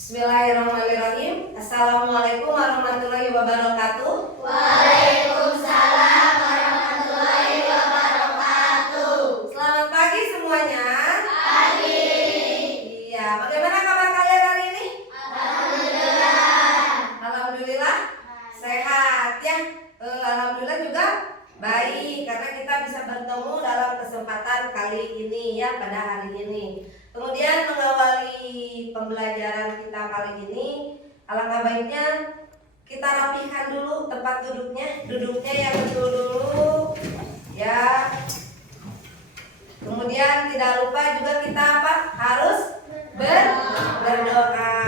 Bismillahirrahmanirrahim. Assalamualaikum warahmatullahi wabarakatuh. Waalaikumsalam warahmatullahi wabarakatuh. Selamat pagi semuanya. Pagi. Iya, bagaimana kabar kalian hari ini? Alhamdulillah. Alhamdulillah sehat ya. Alhamdulillah juga baik karena kita bisa bertemu dalam kesempatan kali ini ya, pada hari ini. Kemudian mengawali pembelajaran kita kali ini, alangkah baiknya kita rapihkan dulu tempat duduknya yang betul dulu ya. Kemudian tidak lupa juga kita harus berdoa.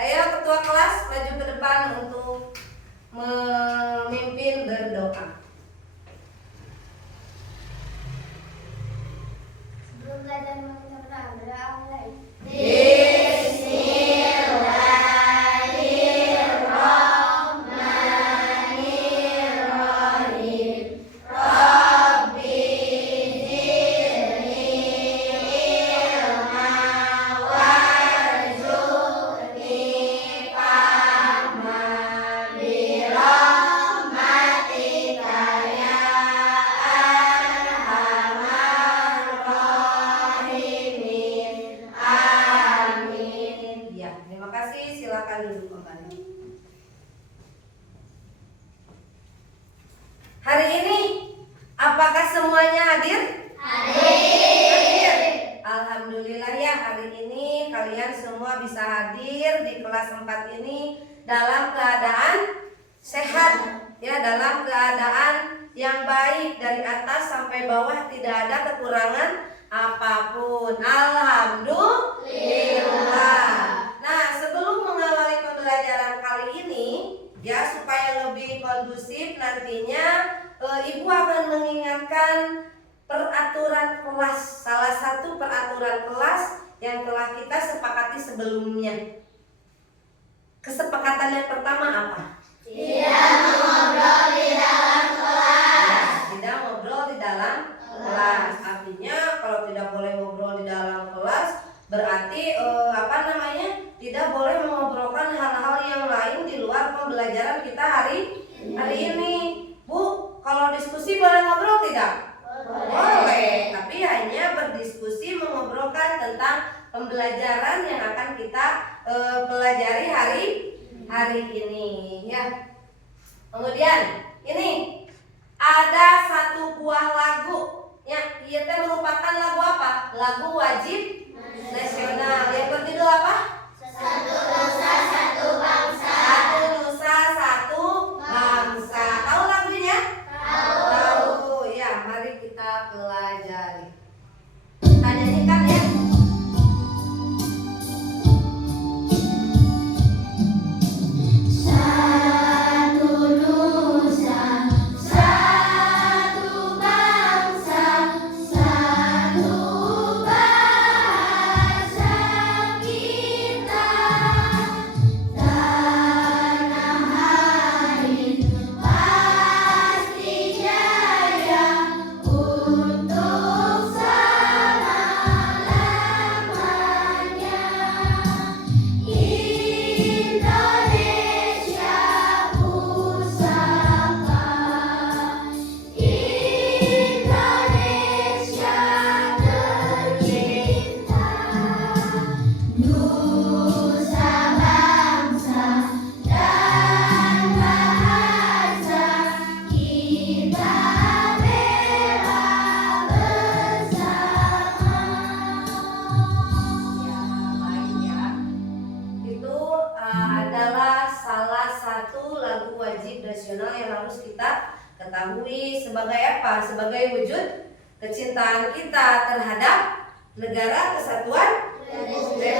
Ayo ketua kelas maju ke depan untuk memimpin berdoa. Sebelum belajar kita berdoa mulai. Bismillahirrahmanirrahim. Rabbi zidni ilma warzuqni fahma birahmatika ya arhamar rahimin. Amin. Ya, terima kasih. Silakan duduk kembali. Hari ini apakah semuanya hadir? Hadir. Alhamdulillah ya, hari ini kalian semua bisa hadir di kelas 4 ini dalam keadaan sehat ya, dalam keadaan yang baik dari atas sampai bawah, tidak ada kekurangan apapun. Alhamdulillah. Nah, sebelum mengawali pembelajaran kali ini ya, supaya lebih kondusif nantinya, Ibu akan mengingatkan peraturan kelas. Salah satu peraturan kelas yang telah kita sepakati sebelumnya. Kesepakatan yang pertama apa? Tidak mengobrol di dalam kelas. Tidak ngobrol di dalam kelas. Artinya kalau tidak boleh ngobrol di dalam kelas, berarti tidak boleh mengobrolkan hal-hal yang lain di luar pembelajaran kita hari ini. Bu, kalau diskusi boleh ngobrol tidak? Boleh, tapi hanya berdiskusi mengobrolkan tentang pembelajaran yang akan kita pelajari hari ini ya. Kemudian ini ada satu buah lagu yang merupakan lagu apa? Lagu wajib nasional yang berjudul apa? Satu nusa satu bangsa. Satu nusa satu bangsa. Tahu lagunya? Tahu. Ya, mari kita pelajari. Kita nyanyikan ya. Satu nusa, satu bangsa, satu bahasa kita. Tanah air pasti jaya untuk selama-lamanya. Indonesia pusaka, Indonesia tercinta. Nusa bangsa dan bahasa kita bela bersama. Ya, baik ya. Itu adalah salah satu lagu wajib nasional yang harus kita ketahui sebagai apa? Sebagai wujud kecintaan kita terhadap Negara Kesatuan Republik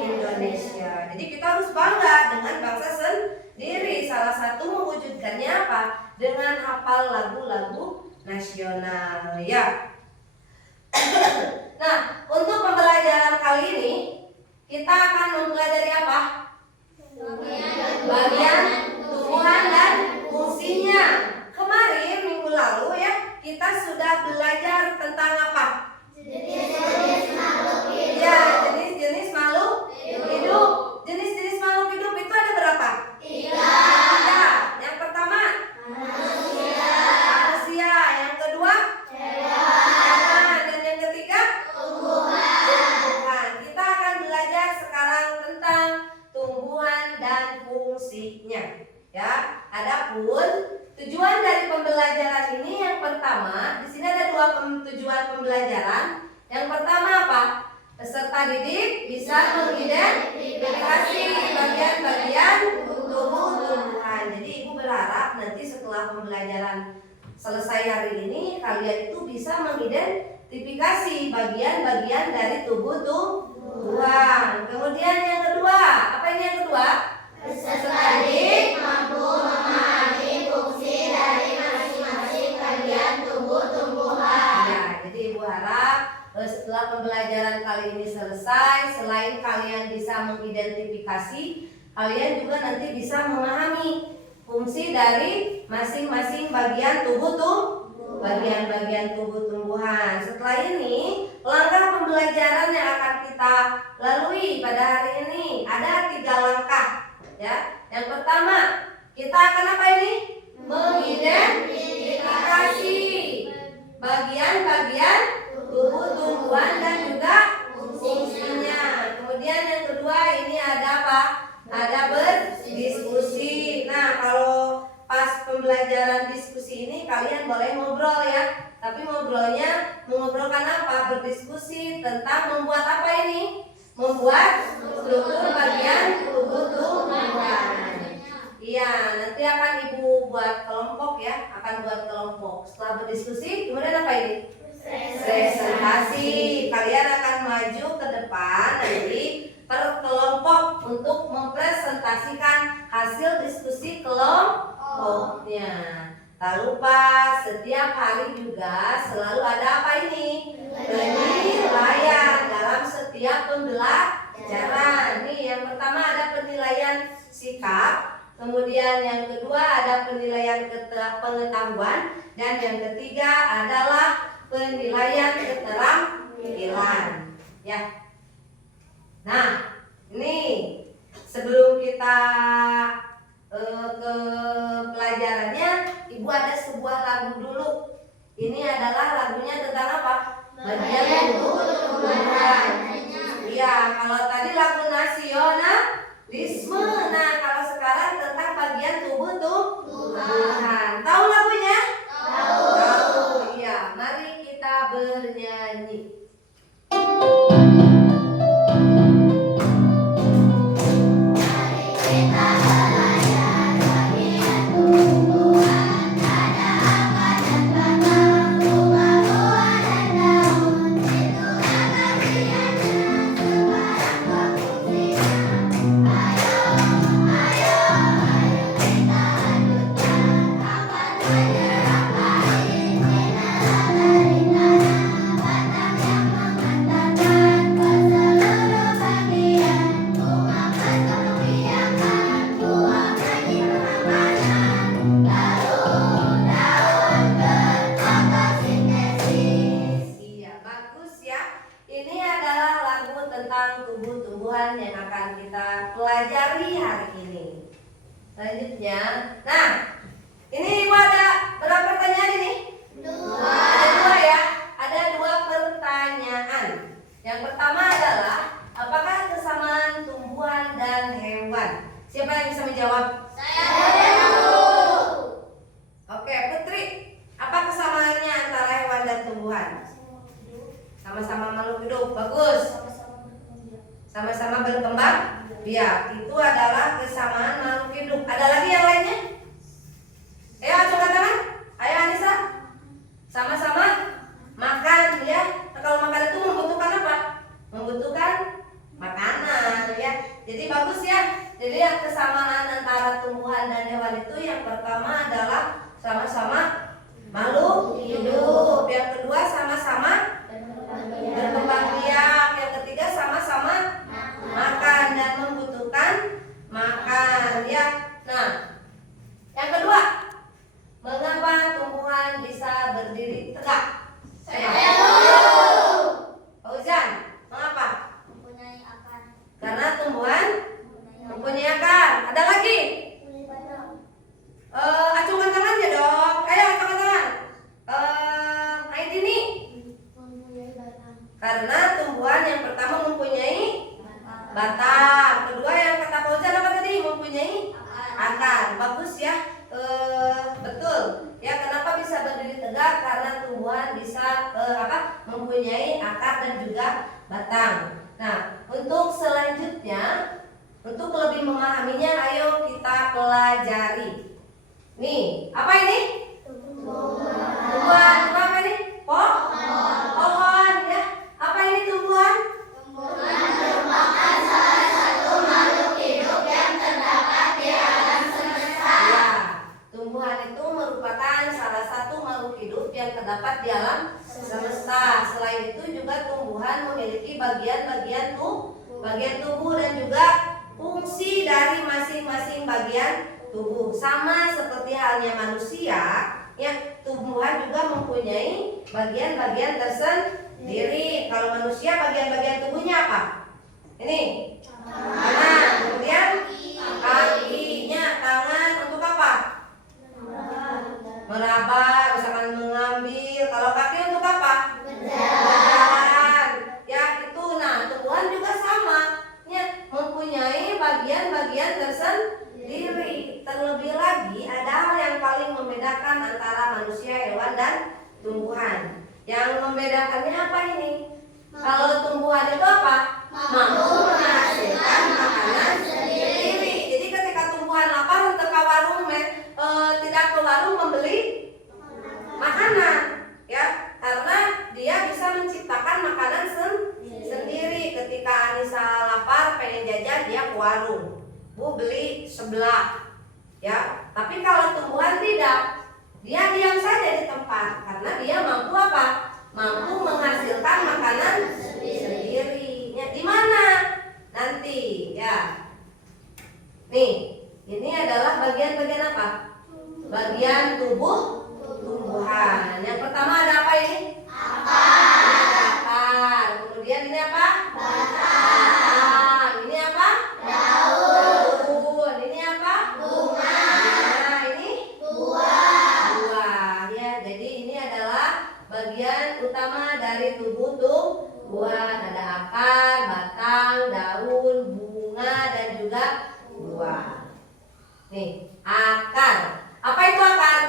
Indonesia. Jadi kita harus bangga dengan bangsa sendiri. Salah satu mewujudkannya apa? Dengan hafal lagu-lagu nasional ya. Nah, untuk pembelajaran kali ini kita akan mempelajari apa? Bagian tumbuhan dan fungsinya. Kemarin minggu lalu ya, kita sudah belajar tentang apa? Jenis-jenis makhluk hidup. Ya, jenis-jenis makhluk hidup. Jenis bisa mengidentifikasi bagian-bagian tubuh tumbuhan. Jadi ibu berharap nanti setelah pembelajaran selesai hari ini kalian itu bisa mengidentifikasi bagian-bagian dari tubuh tumbuhan. Kemudian yang kedua, apa ini yang kedua? Peserta didik mampu memahami fungsi dari masing-masing bagian tubuh tumbuhan. Ya, jadi ibu harap setelah pembelajaran kali ini selesai, selain kalian bisa mengidentifikasi, kalian juga nanti bisa memahami fungsi dari masing-masing bagian bagian-bagian tubuh tumbuhan. Setelah ini, langkah pembelajaran yang akan kita lalui pada hari ini ada 3 langkah. Ya, yang pertama kita akan apa ini? Mengidentifikasi bagian-bagian tubuh tumbuhan dan juga fungsinya. Kemudian yang kedua ini ada apa? Ada berdiskusi. Nah, kalau pas pembelajaran diskusi ini kalian boleh ngobrol ya. Tapi ngobrolnya mengobrolkan apa? Berdiskusi tentang membuat apa ini? Membuat struktur bagian tubuh tumbuhan. Iya, nanti akan ibu buat kelompok ya, akan buat kelompok. Setelah berdiskusi, kemudian apa ini? Presentasi. Kalian akan maju ke depan nanti per kelompok untuk mempresentasikan hasil diskusi kelompoknya. Tak lupa setiap hari juga selalu ada apa ini? Penilaian dalam setiap pembelajaran. Nih, yang pertama ada penilaian sikap, kemudian yang kedua ada penilaian pengetahuan, dan yang ketiga adalah penilaian keterampilan. Ya. Nah, ini sebelum kita ke pelajarannya, ibu ada sebuah lagu dulu. Ini adalah lagunya tentang apa? Bagian tubuh tumbuhan. Iya, kalau tadi lagu nasionalisme. Nah, kalau sekarang tentang bagian tubuh tumbuhan. Tahu lagunya? Tahu. Iya, mari kita bernyanyi. Yang akan kita pelajari hari ini. Selanjutnya, nah, ini ibu ada berapa pertanyaan ini? 2. Ada 2 ya. Ada 2 pertanyaan. Yang pertama adalah apakah kesamaan tumbuhan dan hewan? Siapa yang bisa menjawab? Saya. Oke, Putri, apa kesamaannya antara hewan dan tumbuhan? Sama-sama makhluk hidup. Bagus. Sama-sama berkembang biak. Itu adalah kesamaan makhluk hidup. Ada lagi yang lainnya? Ayo acungkan tangan. Ayo Anissa. Sama-sama makan ya. Nah, kalau makan itu membutuhkan apa? Membutuhkan makanan ya. Jadi bagus ya. Jadi yang kesamaan antara tumbuhan dan hewan itu yang pertama adalah sama-sama makhluk hidup. Yang kedua sama-sama berkembang biak. Yang ketiga sama-sama makan dan membutuhkan makan ya. Nah, yang kedua, mengapa tumbuhan bisa berdiri tegak? Saya. Fauzan, mengapa? Mempunyai akar. Karena tumbuhan mempunyai akar. Ada lagi? Acungkan tangannya dong. Ayo acungkan tangan. Aidini. Karena tumbuhan yang pertama mempunyai batang. Kedua yang kata Fauzan apa tadi? Mempunyai akar. Bagus ya. Betul. Ya, kenapa bisa berdiri tegak? Karena tumbuhan bisa mempunyai akar dan juga batang. Nah, untuk Untuk lebih memahaminya, ayo kita pelajari. Nih, apa ini? Tumbuhan. Apa ini? Pohon ya. Apa ini tumbuhan? Tumbuhan merupakan salah satu makhluk hidup yang terdapat di alam semesta. Ya, tumbuhan itu merupakan salah satu makhluk hidup yang terdapat di alam semesta. Selain itu juga tumbuhan memiliki bagian tubuh dan juga fungsi dari masing-masing bagian tubuh. Sama seperti halnya manusia, ya, tumbuhan juga mempunyai bagian-bagian tersendiri. Kalau manusia bagian-bagian tubuhnya apa? Ini tangan, kemudian kakinya. Tangan untuk apa? Meraba, misalkan mengambil. Kalau kaki untuk apa? Berjalan. Ya itu. Nah, tumbuhan juga sama, ya, mempunyai bagian-bagian tersendiri. Terlebih lagi ada hal yang paling membedakan antara manusia, hewan, dan tumbuhan. Yang membedakannya apa ini? Kalau tumbuhan itu apa? Mampu menghasilkan makanan sendiri. Jadi ketika tumbuhan lapar untuk ke warung, tidak ke warung membeli makanan, ya, karena dia bisa menciptakan makanan sendiri. Ketika Anissa lapar pengen jajan, dia ke warung, Bu beli sebelah, ya. Tapi kalau tumbuhan tidak, dia diam saja di tempat karena dia mampu apa? Mampu menghasilkan makanan sendiri. Ya, di mana? Nanti, ya. Nih, ini adalah bagian-bagian apa? Bagian tubuh tumbuhan. Yang pertama ada apa ini? Akar. Kemudian ini apa? Batang. Ini apa? Daun. Ini apa? Bunga. Nah, ini buah. Ya, jadi ini adalah bagian utama dari tubuh tumbuhan. Ada akar, batang, daun, bunga, dan juga buah. Nih, akar. Apa itu akar?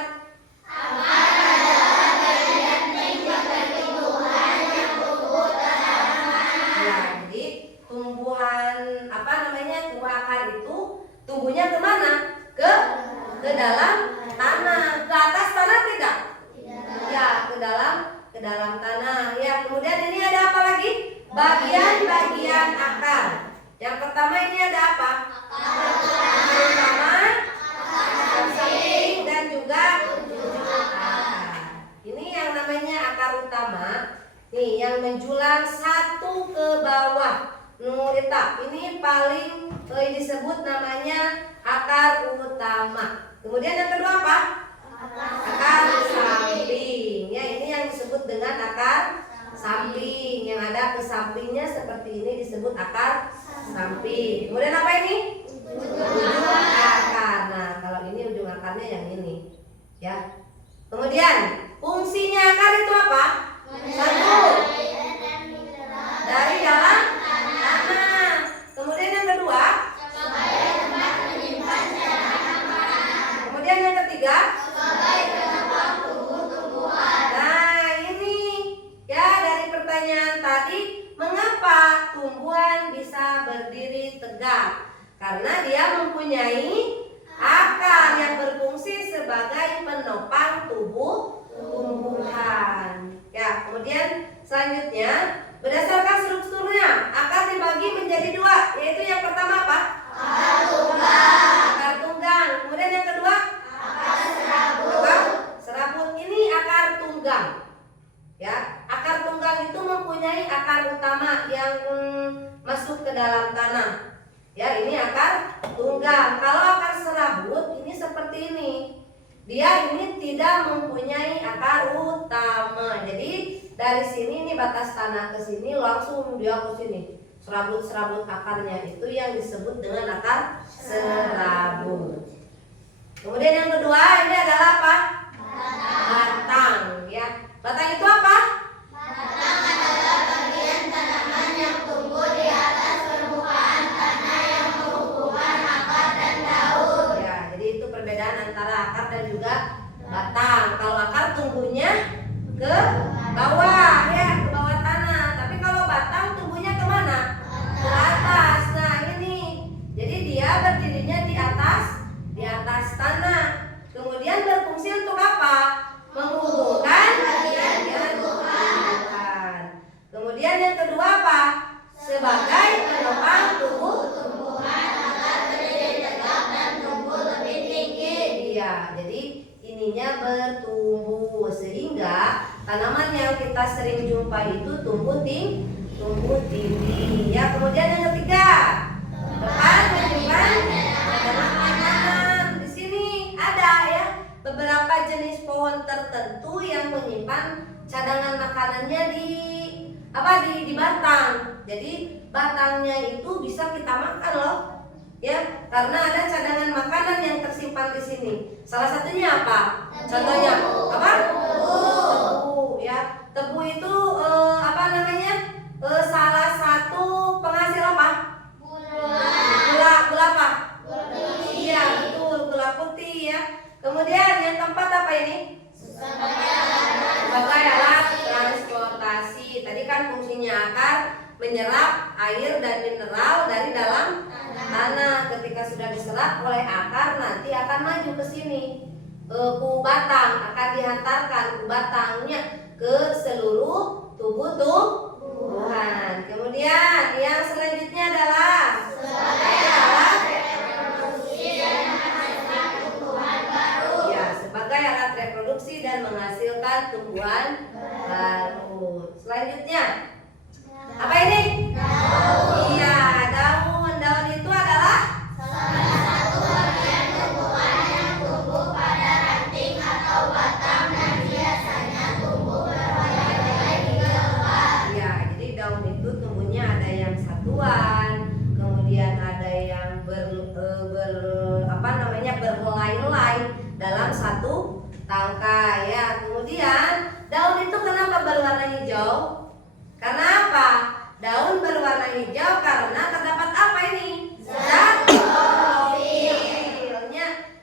Akar adalah bagian penting dari tumbuhan yang tumbuh terdalam. Ya, jadi tumbuhan apa namanya? Tumbuh akar itu tumbuhnya kemana? Ke dalam tanah. Ke atas tanah tidak? Ya, ke dalam tanah. Ya, kemudian ini ada apa lagi? Bagian-bagian akar. Yang pertama ini ada apa? Akar utama, akar samping, dan juga ujung akar. Ini yang namanya akar utama. Nih, yang menjulang satu ke bawah. Nurita. Ini paling disebut namanya akar utama. Kemudian yang kedua apa? Akar samping. Ya, ini yang disebut dengan akar samping. Yang ada ke sampingnya seperti ini disebut akar samping. Kemudian apa ini? Ujung akar. Nah, kalau ini ujung akarnya yang ini, ya. Kemudian fungsinya akar itu apa? Satu, dari dalam tanah. Kemudian yang kedua, Sebagai tempat menyimpan cadangan makanan. kemudian yang ketiga, Sebagai penopang tubuh tumbuhan. nah ini ya, dari pertanyaan tadi, mengapa tumbuhan bisa berdiri tegak? Karena dia mempunyai akar yang berfungsi sebagai penopang tubuh tumbuhan. Ya, kemudian selanjutnya berdasarkan strukturnya akar dibagi menjadi dua, yaitu yang pertama apa? Akar tunggang. Kemudian yang kedua? Akar serabut. Ini akar tunggang. Ya, akar tunggang itu mempunyai akar utama yang masuk ke dalam tanah. Ya, ini akar tunggang. Kalau akar serabut ini seperti ini. Dia ini tidak mempunyai akar utama. Jadi dari sini nih batas tanah ke sini langsung dia ke sini. Serabut-serabut akarnya itu yang disebut dengan akar serabut. Kemudian yang kedua ini adalah apa? Batang. Ya, batang itu apa? Batang adalah bagian tanaman yang tumbuh di atas permukaan tanah yang menghubungkan akar dan daun. Ya, jadi itu perbedaan antara akar dan juga batang. Kalau akar tumbuhnya ke bawah, ya, ke bawah tanah. Tapi kalau batang tumbuhnya kemana? Ke atas. Nah, ini. Jadi tumbuh tinggi. Ya, kemudian yang ketiga, depan menyimpan cadangan makanan. Di sini ada ya beberapa jenis pohon tertentu yang menyimpan cadangan makanannya di batang. Jadi batangnya itu bisa kita makan loh. Ya, karena ada cadangan makanan yang tersimpan di sini. Salah satunya apa? Contohnya apa? Tebu. Ya, tebu itu salah satu penghasil apa? Gula apa? Iya, betul, gula putih ya. Kemudian yang keempat apa ini? Sebagai alat transportasi. Tadi kan fungsinya akar menyerap air dan mineral dari dalam tanah. Ketika sudah diserap oleh akar, nanti akan maju ke sini ke batang, akan dihantarkan ke batangnya ke seluruh tubuh tumbuhan. Kemudian yang selanjutnya adalah sebagai alat reproduksi dan menghasilkan tumbuhan baru. Ya, sebagai alat reproduksi dan menghasilkan tumbuhan baru. Selanjutnya apa ini? Daun. Iya, daun. Daun itu adalah salah satu bagian tumbuhan yang tumbuh pada ranting atau batang dan biasanya tumbuh berhelai-helai hingga lebat. Ya, jadi daun itu tumbuhnya ada yang satuan, kemudian ada yang berhelai-helai dalam satu tangkai ya. Kemudian daun itu kenapa berwarna hijau? Karena apa? Daun berwarna hijau karena terdapat apa ini? Zat klorofilnya.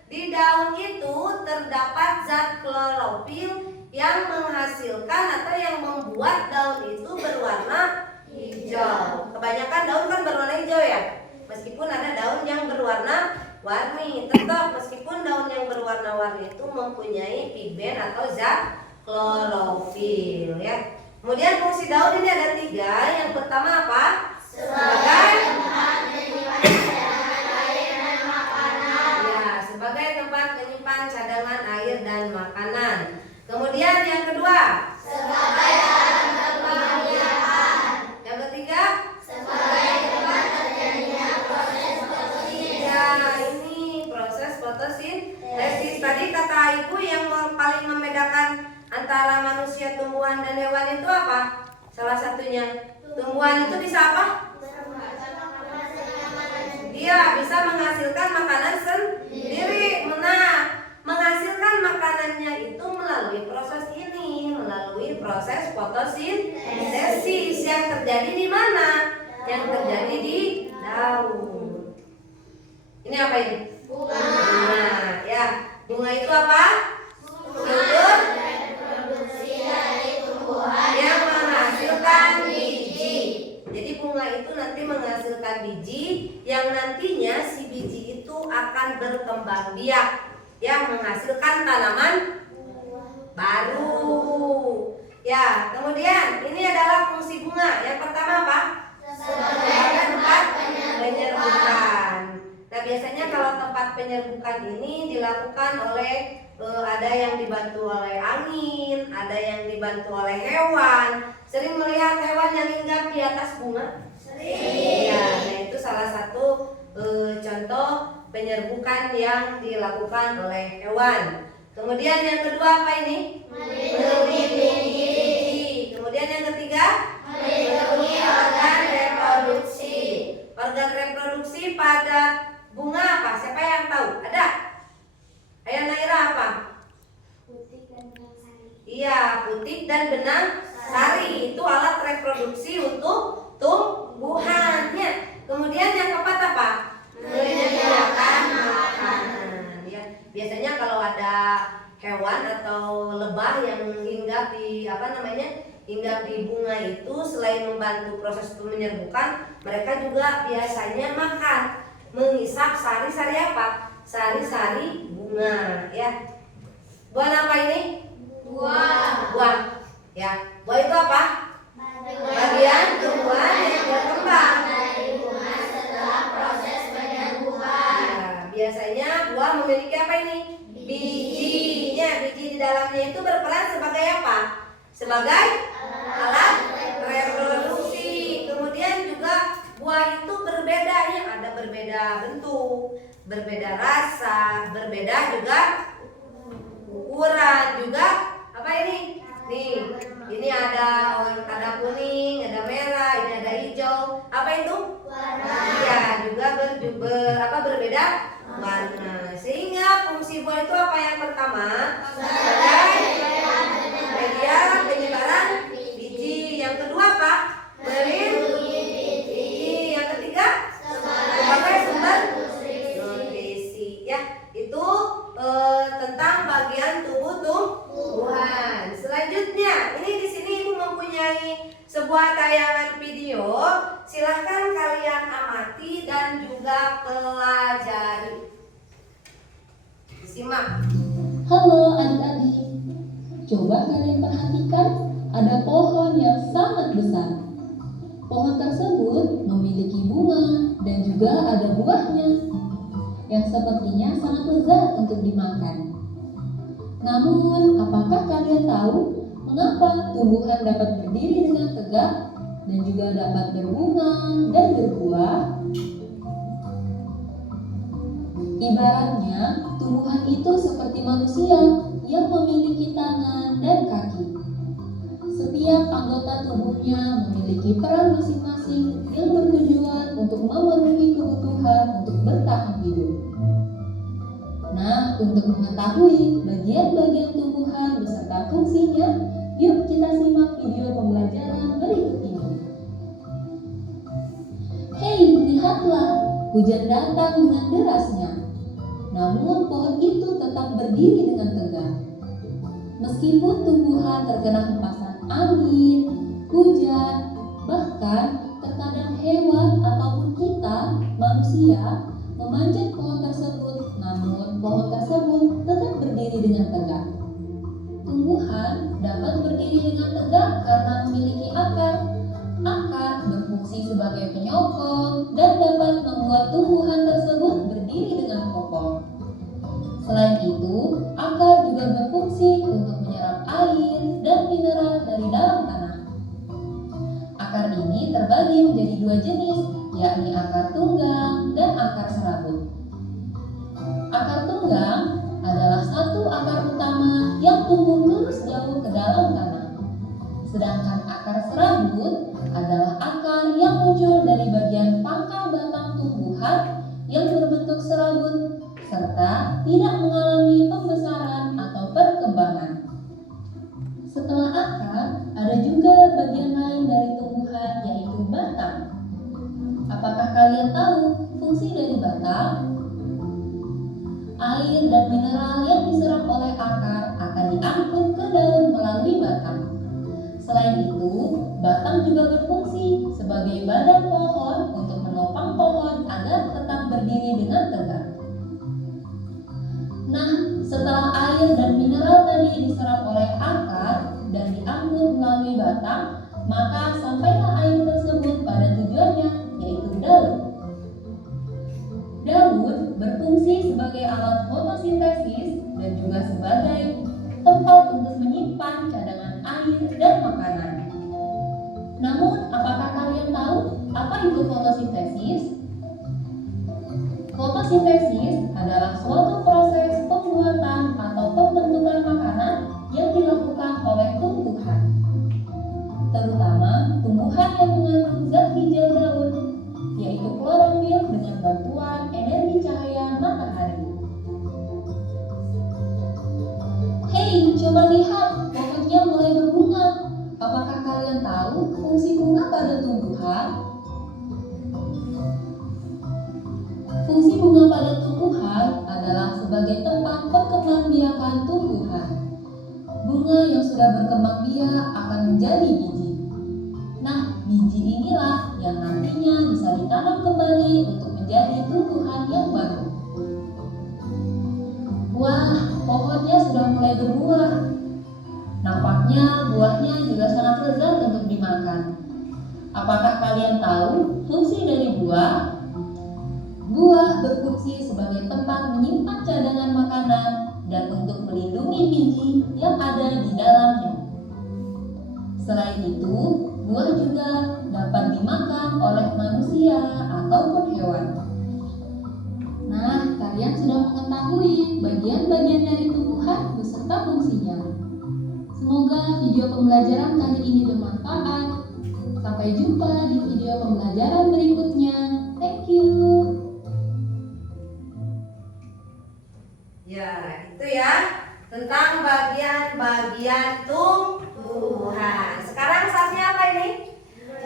Di daun itu terdapat zat klorofil yang menghasilkan atau yang membuat daun itu berwarna hijau. Kebanyakan daun kan berwarna hijau ya. Meskipun ada daun yang berwarna-warni, tetap meskipun daun yang berwarna-warni itu mempunyai pigmen atau zat klorofil ya. Kemudian fungsi daun ini ada 3. Yang pertama apa? Sebagai tempat menyimpan cadangan air dan makanan. Ya, sebagai tempat menyimpan cadangan air dan makanan. Kemudian yang kedua, sebagai alat penghiapan. Yang ketiga, sebagai tempat terjadinya proses fotosintesis. Ya, ini proses fotosintesis. Tadi kata Ibu yang paling membedakan antara manusia, tumbuhan, dan hewan itu apa? Salah satunya tumbuhan itu bisa apa? Dia bisa menghasilkan makanan sendiri. Menghasilkan makanannya itu melalui proses ini, melalui proses fotosintesis yang terjadi di mana? Yang terjadi di daun. Ini apa ini? Bunga. Ya, bunga itu apa? Struktur yang menghasilkan biji. Jadi bunga itu nanti menghasilkan biji yang nantinya si biji itu akan berkembang biak, yang menghasilkan tanaman baru. Ya, kemudian ini adalah fungsi bunga. Yang pertama apa? Sebagai tempat penyerbukan. Nah, biasanya kalau tempat penyerbukan ini dilakukan oleh ada yang dibantu oleh angin, ada yang dibantu oleh hewan. Sering melihat hewan yang hinggap di atas bunga? Sering. Ya, nah itu salah satu contoh penyerbukan yang dilakukan oleh hewan. Kemudian yang kedua apa ini? Melindungi biji. Kemudian yang ketiga? Melindungi organ reproduksi. Organ reproduksi pada bunga apa? Siapa yang tahu? Ada? Ayo Naira apa? Putik dan benang sari. Iya, putik dan benang sari. Itu alat reproduksi untuk tumbuhannya. Kemudian yang keempat apa? Menyediakan makanan. Ya, biasanya kalau ada hewan atau lebah yang hinggap di hinggap di bunga itu, selain membantu proses penyerbukan, mereka juga biasanya makan, menghisap sari-sari apa? Sari-sari bunga ya. Buah apa ini? Buah. Ya. Buah itu apa? Bagian tumbuhan yang berkembang dari bunga setelah proses penyerbukan. Ya, biasanya buah memiliki apa ini? Bijinya. Biji di dalamnya itu berperan sebagai apa? Sebagai alat reproduksi. berbeda bentuk, berbeda rasa, berbeda juga ukuran juga. Apa ini? Nih, ini ada kuning, ada merah, ini ada hijau. Apa itu? Warna. Iya, juga berbeda warna. Sehingga fungsi buah itu apa yang pertama? Sebagai media penyebaran biji. Yang kedua apa? Melindungi biji. Yang ketiga? Sebagai sumber nutrisi. Ya, itu tentang bagian tubuh tumbuhan. Selanjutnya, ini di sini Ibu mempunyai sebuah tayangan video. Silahkan kalian amati dan juga pelajari. Disimak. Halo adik-adik, coba kalian perhatikan ada pohon yang sangat besar. Pohon tersebut memiliki bunga dan juga ada buahnya yang sepertinya sangat lezat untuk dimakan. Namun, apakah kalian tahu mengapa tumbuhan dapat berdiri dengan tegak dan juga dapat berbunga dan berbuah? Ibaratnya, tumbuhan itu seperti manusia yang memiliki tangan dan kaki. Setiap anggota tubuhnya memiliki peran masing-masing yang bertujuan untuk memenuhi kebutuhan untuk bertahan hidup. Nah, untuk mengetahui bagian-bagian tumbuhan beserta fungsinya, yuk kita simak video pembelajaran berikut ini. Hei, lihatlah, hujan datang dengan derasnya. Namun pohon itu tetap berdiri dengan tegak. Meskipun tumbuhan terkena hempasan angin, hujan, bahkan terkadang hewan ataupun kita, manusia, memanjat pohon tersebut, namun pohon tersebut tetap berdiri dengan tegak. Tumbuhan dapat berdiri dengan tegak karena memiliki akar. Akar berfungsi sebagai penyokong dan dapat membuat tumbuhan tersebut berdiri dengan kokoh. Selain itu, akar juga berfungsi untuk menyerap air dan mineral dari dalam tanah. Akar ini terbagi menjadi dua jenis, yakni akar tunggang dan akar serabut. Akar tunggang adalah satu akar utama yang tumbuh lurus jauh ke dalam tanah. Sedangkan akar serabut adalah akar yang muncul dari bagian pangkal batang tumbuhan yang berbentuk serabut serta tidak mengalami pembesaran atau perkembangan. Setelah akar, ada juga bagian lain dari tumbuhan yaitu batang. Apakah kalian tahu fungsi dari batang? Air dan mineral yang diserap oleh akar akan diangkut ke daun melalui batang. Selain itu, batang juga berfungsi sebagai badan pohon untuk menopang pohon agar tetap berdiri dengan tegak. Nah, setelah air dan mineral tadi diserap oleh akar dan diangkut melalui batang, maka sampailah air tersebut pada tujuannya, yaitu daun. Daun berfungsi sebagai alat fotosintesis dan juga sebagai tempat untuk menyimpan cadangan air dan makanan. Namun, apakah kalian tahu apa itu fotosintesis? Fotosintesis adalah suatu proses pembuatan atau pembentukan makanan yang dilakukan oleh tumbuhan, terutama tumbuhan yang mengandung zat hijau daun, yaitu klorofil dengan bantuan energi cahaya matahari. Hei, coba lihat, pohonnya mulai berbunga. Apakah kalian tahu fungsi bunga pada tumbuhan? Fungsi bunga pada tumbuhan adalah sebagai tempat perkembangbiakan tumbuhan. Bunga yang sudah berkembang biak akan menjadi biji. Nah, biji inilah yang nantinya bisa ditanam kembali untuk menjadi tumbuhan yang baru. Wah, pohonnya sudah mulai berbuah. Nampaknya buahnya juga sangat lezat untuk dimakan. Apakah kalian tahu fungsi dari buah? Buah berfungsi sebagai tempat menyimpan cadangan makanan dan untuk melindungi biji yang ada di dalamnya. Selain itu, buah juga dapat dimakan oleh manusia ataupun hewan. beserta fungsinya. Semoga video pembelajaran kali ini bermanfaat. Sampai jumpa di video pembelajaran berikutnya. Thank you. Ya, itu ya tentang bagian-bagian tumbuhan. Sekarang saatnya apa ini?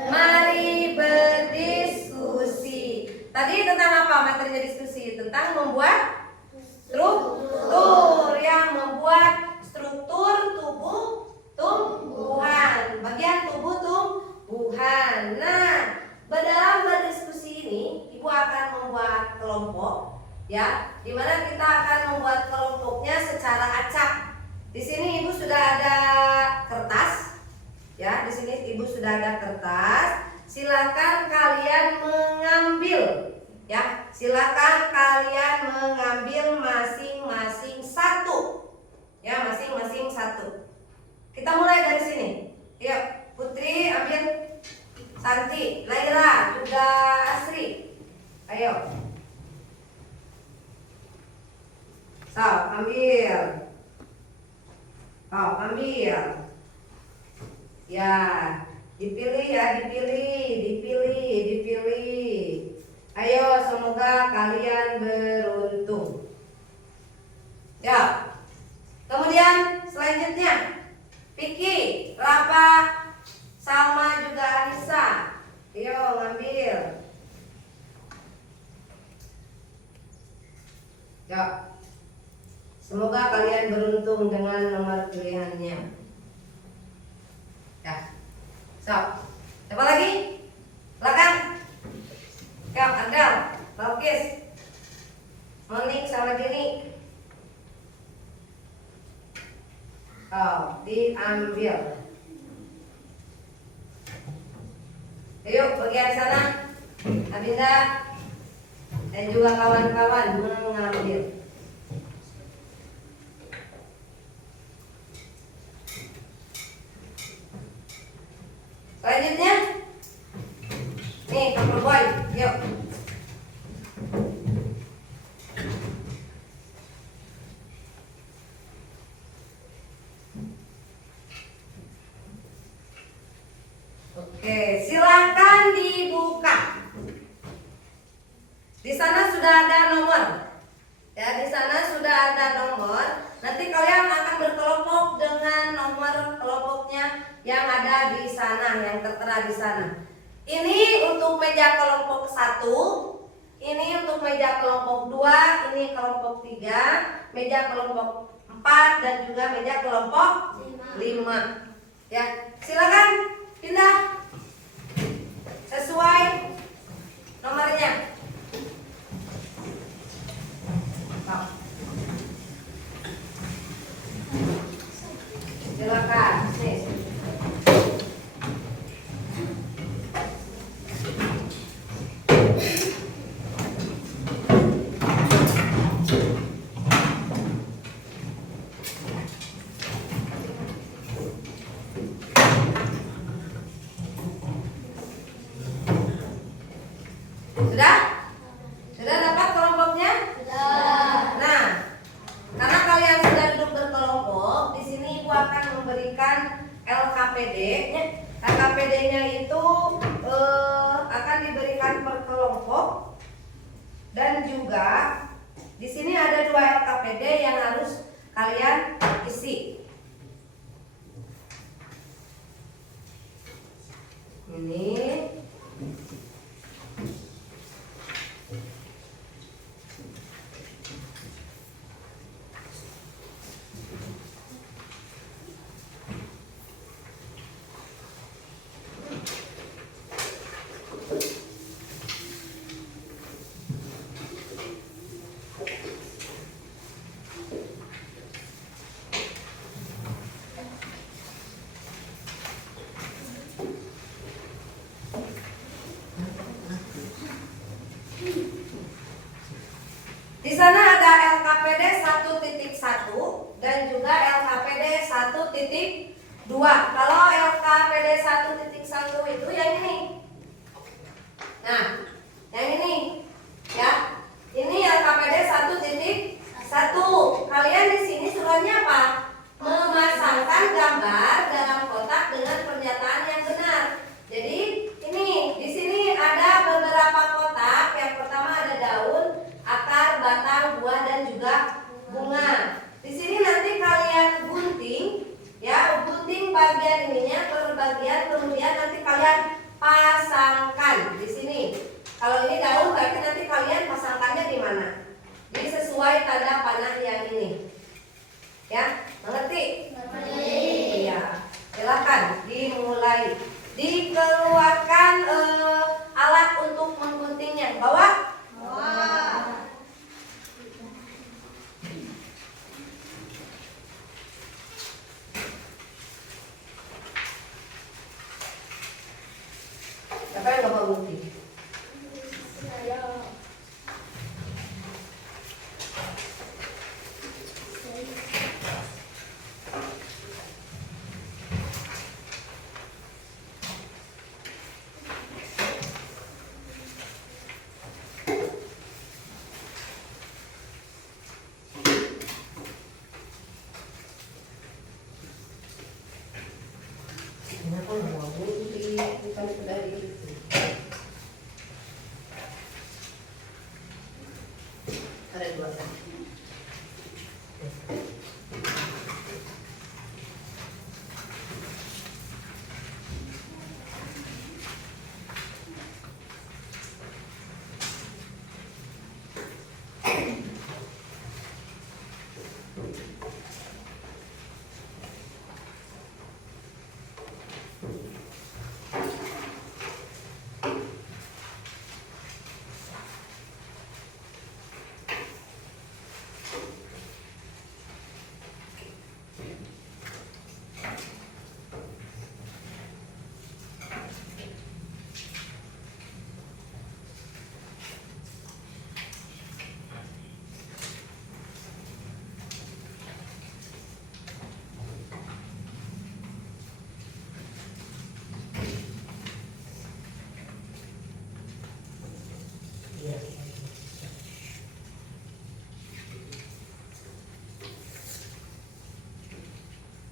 Mari berdiskusi. Tadi tentang apa materinya diskusi? Tentang membuat struktur, yang membuat struktur tubuh tumbuhan, bagian tubuh tumbuhan. Nah, dalam berdiskusi ini, Ibu akan membuat kelompok, ya, dimana kita akan membuat kelompoknya secara acak. Di sini Ibu sudah ada kertas, ya, di sini Ibu sudah ada kertas. Silakan kalian mengambil, ya, silakan kalian mengambil masing-masing satu, ya, masing-masing satu. Kita mulai dari sini. Yuk, Putri ambil, Santi, Naira, juga Asri. Ayo. So, ambil. Oh, ambil. Ya, dipilih ya, dipilih. Ayo, semoga kalian beruntung. Ya. Kemudian selanjutnya, Vicky, Rafa, Salma juga Anissa. Ayo ngambil. Ya. Semoga kalian beruntung dengan nomor pilihannya. Ya. So, siapa lagi? Silakan. Ya, Andel, Balkis, Monik sama Dini. Oh, diambil. Ayo bagian sana, Abinda dan juga kawan-kawan mengambil. Selanjutnya, nih Papa Boy, yuk. Oke, silakan dibuka. Di sana sudah ada nomor. Ya, di sana sudah ada nomor. Nanti kalian akan berkelompok dengan nomor kelompoknya yang ada di sana, yang tertera di sana. Ini untuk meja kelompok 1, ini untuk meja kelompok 2, ini kelompok 3, meja kelompok 4 dan juga meja kelompok 5. Ya, silakan pindah sesuai nomornya. Silakan. Nih. Sudah? Sudah dapat kelompoknya? Sudah. Nah, karena kalian sudah duduk berkelompok, di sini Ibu akan memberikan LKPD. LKPD-nya itu akan diberikan per kelompok, dan juga di sini ada 2 LKPD yang harus kalian isi. Ini. Di sana ada LKPD 1.1 dan juga LKPD 1.2. Kalau LKPD 1.1 itu yang ini. Nah, yang ini ya. Ini LKPD 1.1. Kalian di sini suratnya apa? dua.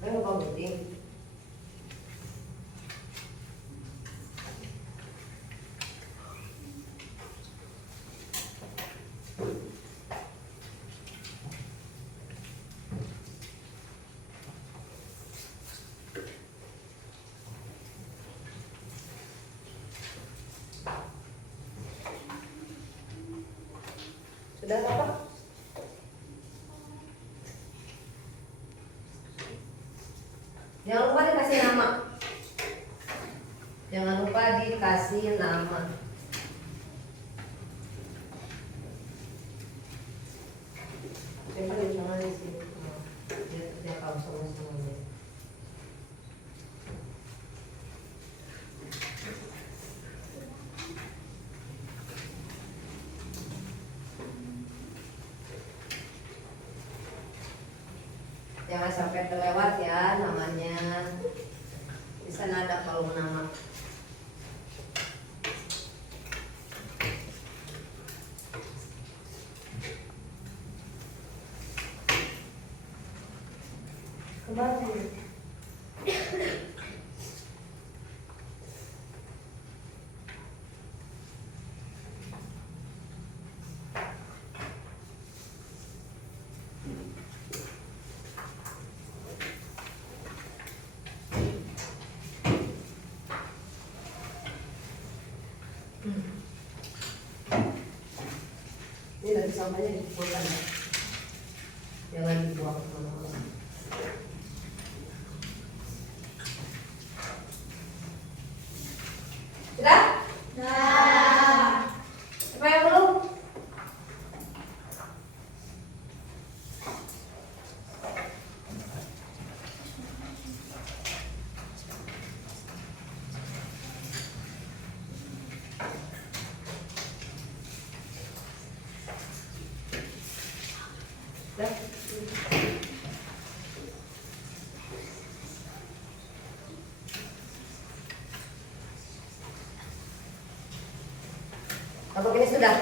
Ayo lupa gunting. Sudah apa? Jangan lupa dikasih nama. Jangan lupa dikasih nama. Coba jangan di sini. Dia tahu semua. Jangan sampai terlewat ya namanya. Di sana ada kolom nama. Kembali. Ini nanti sampahnya dikumpulkan ya. Jangan dibuang kemana-mana. Sudah? Sudah. Apa yang belum? Sudah? Kalau ini sudah,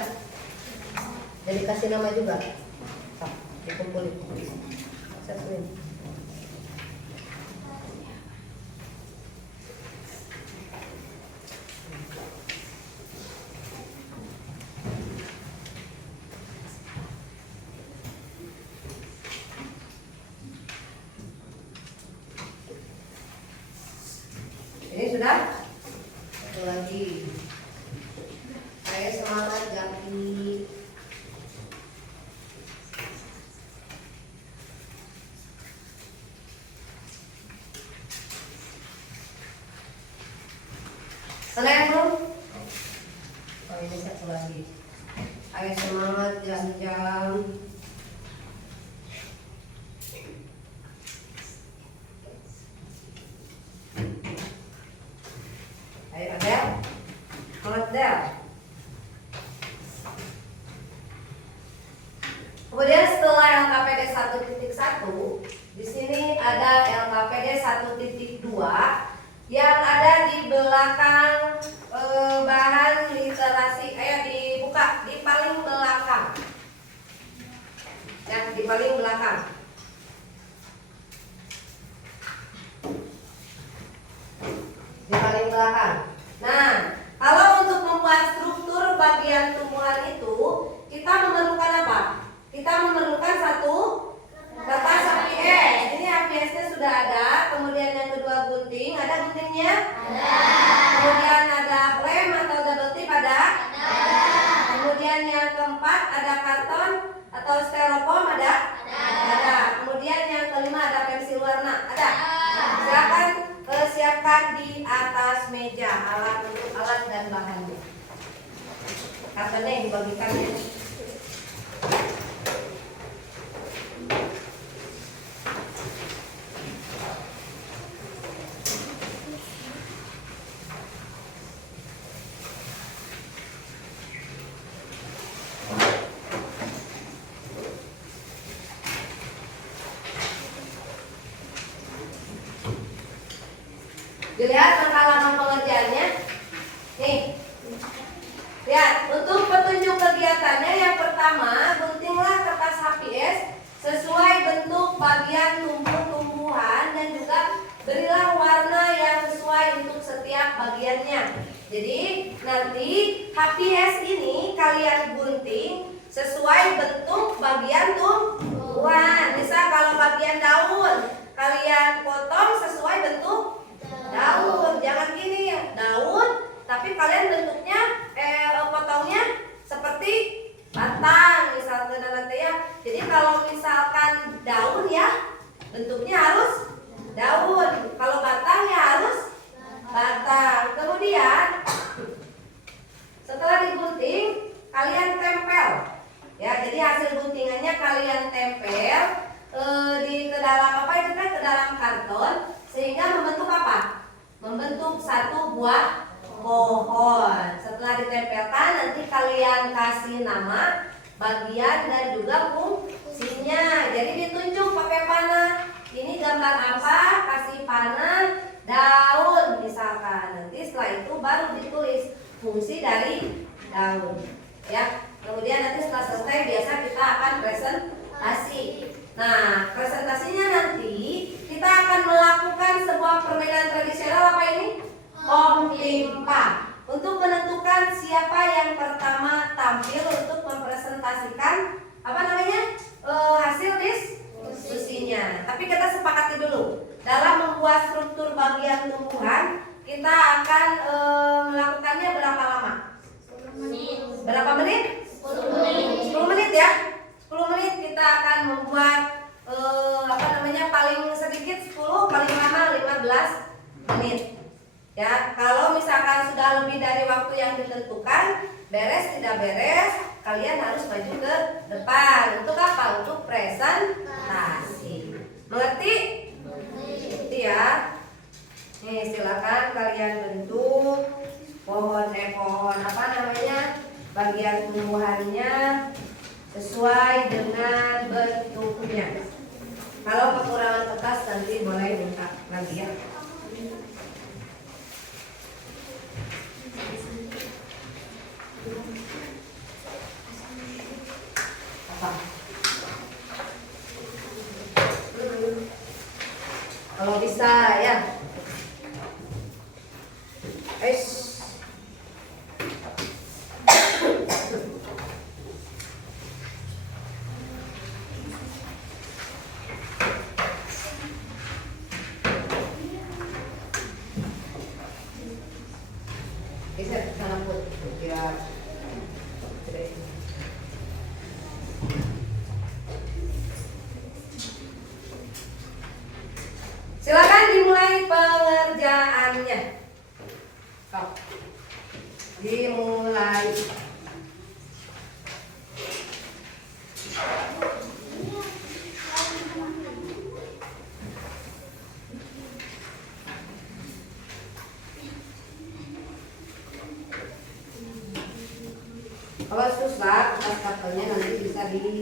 jadi kasih nama juga. Dikumpulin. Satuin. Ini sudah? Satu lagi. Ayo semangat Gaki. Selesai belum? Oh ini satu lagi. Ayo semangat jam-jam. Ayo Adel. Semangat Adel. Kemudian setelah LKPD 1.1, di sini ada LKPD 1.2 yang ada di belakang bahan literasi. Ayo dibuka di paling belakang. Ya, di paling belakang. Di paling belakang. Nah, kalau untuk membuat struktur bagian tumbuhan itu, kita memerlukan apa? keempat ada karton atau styrofoam ada? Ada. Kemudian yang kelima ada pensil warna ada? Silakan siapkan di atas meja alat dan bahannya. Kartonnya yang dibagikan ya. Dilihat halaman pengerjaannya. Nih. Lihat, untuk petunjuk kegiatannya yang pertama, guntinglah kertas HPS sesuai bentuk bagian tumbuh-tumbuhan dan juga berilah warna yang sesuai untuk setiap bagiannya. Jadi, nanti HPS ini kalian gunting sesuai bentuk bagian tumbuhan. Misal kalau bagian daun, kalian potong sesuai bentuk daun. Jangan gini, daun tapi kalian bentuknya potongnya seperti batang misalkan nanti ya. Jadi kalau misalkan daun ya bentuknya harus daun, kalau batang ya harus batang. Kemudian setelah digunting kalian tempel ya. Jadi hasil guntingannya kalian tempel ke dalam apa itu kan, ke dalam karton, sehingga membentuk apa? Membentuk satu buah pohon. Setelah ditempelkan nanti kalian kasih nama, bagian dan juga fungsinya. Jadi ditunjuk pakai panah. Ini gambar apa? Kasih panah daun misalkan. Nanti setelah itu baru ditulis fungsi dari daun. Ya. Kemudian nanti setelah selesai biasa kita akan presentasi. Nah, presentasinya nanti kita akan melakukan sebuah permainan tradisional apa ini? Komlimpa. Untuk menentukan siapa yang pertama tampil untuk mempresentasikan apa namanya? Hasil diskusinya. Tapi kita sepakati dulu. Dalam membuat struktur bagian tumbuhan, kita akan melakukannya berapa lama? 10 menit. Berapa menit? 10 menit. 10 menit ya. 10 menit kita akan membuat paling sedikit 10, paling lama 15 menit. Ya, kalau misalkan sudah lebih dari waktu yang ditentukan, beres tidak beres, kalian harus maju ke depan. Untuk apa? Untuk presentasi. Mengerti? Mengerti ya. Nih, silakan kalian bentuk pohon apa namanya? Bagian tumbuhannya sesuai dengan bentuknya. Kalau kekurangan kertas nanti boleh minta lagi ya. Apa? Kalau bisa ya. Silakan dimulai pengerjaannya. Dimulai. Kalau susah, kertas kartonnya nanti bisa jadi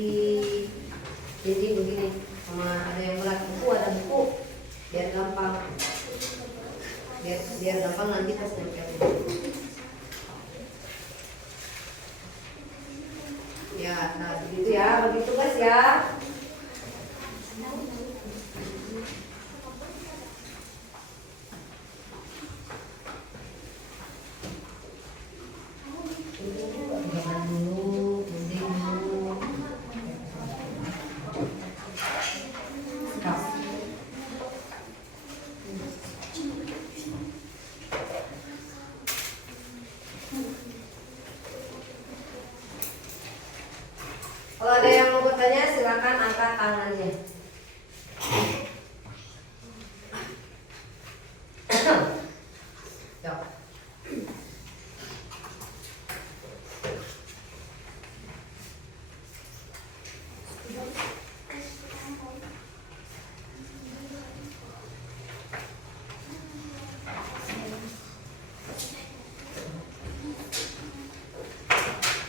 begini. Sama ada yang berat buku, ada buku, biar gampang. Biar gampang nanti pas nempel. Ya, nah begitu ya, bagi tugas ya. Kalau ada yang mau bertanya silakan angkat tangannya. Yuk.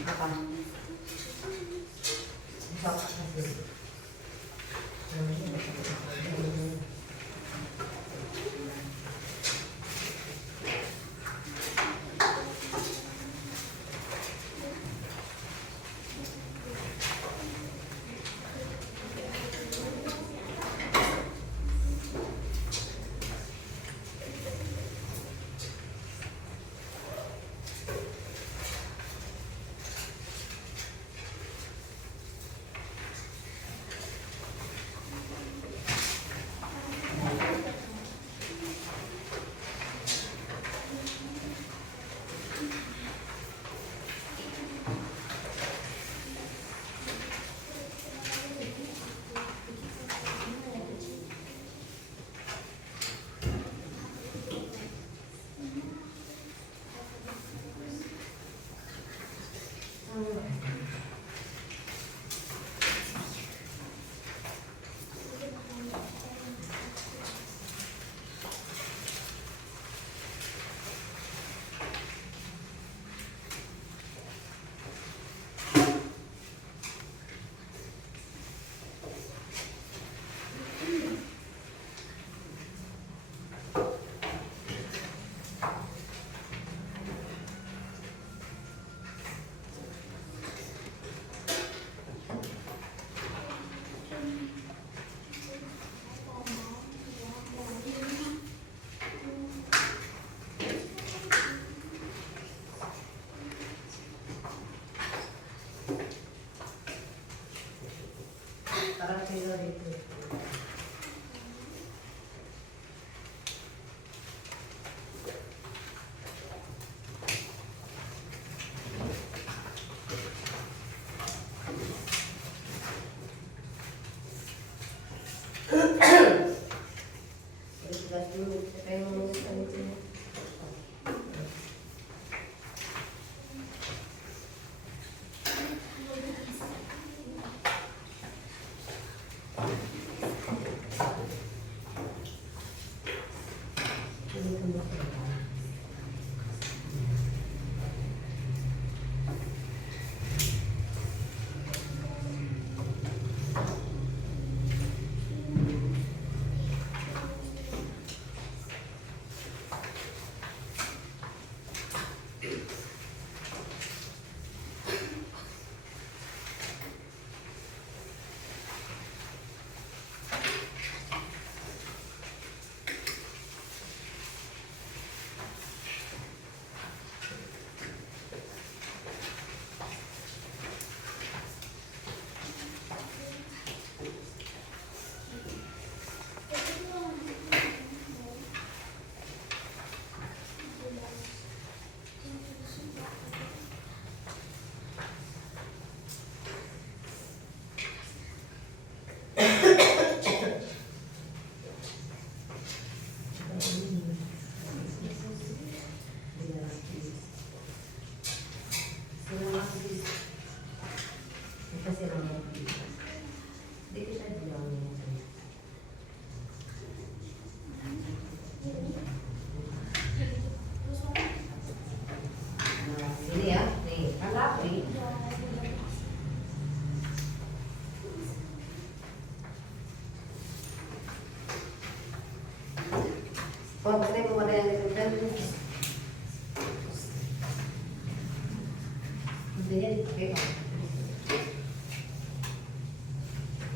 Apa? Taruh tidur itu. Sudah dulu, siapa yang mau itu? Ini ya, nih kan rapi. Kalau pakai pemadam yang ditekan, intinya dipakai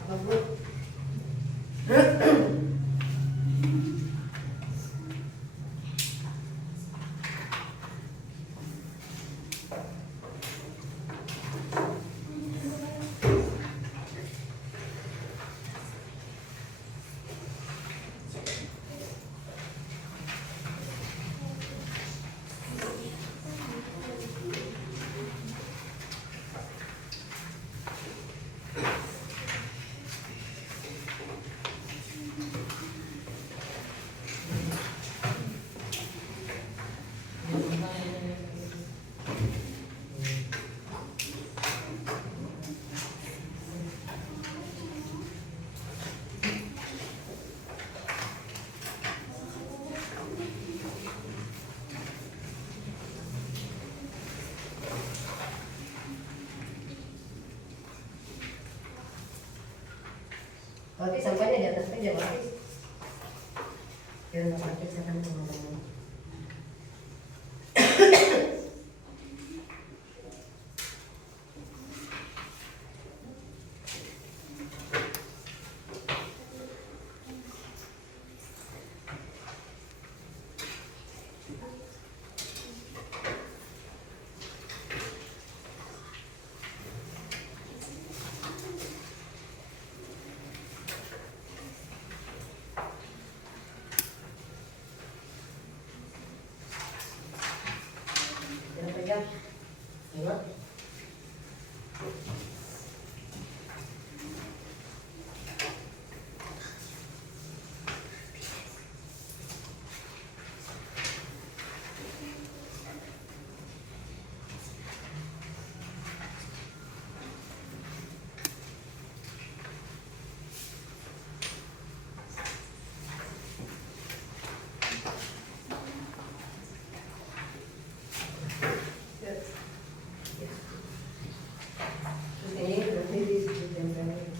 apa bu? Berarti sampainya di atas meja berarti. Biar nggak sakit saya kan ngomong. Jangan pegang. Ingat. Ini nanti ditempelin.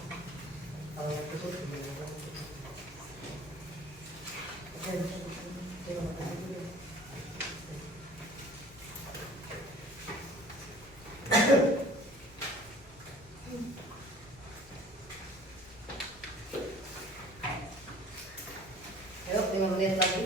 Kalau cukup dibilang. Oke, terima kasih. Ayo, 5 menit lagi.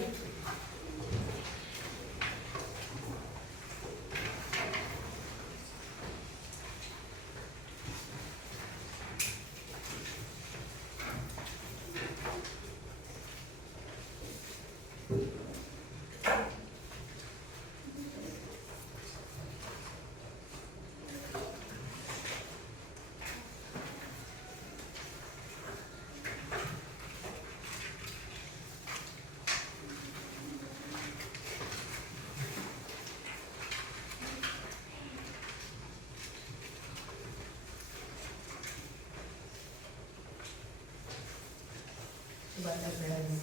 Coba tempelin.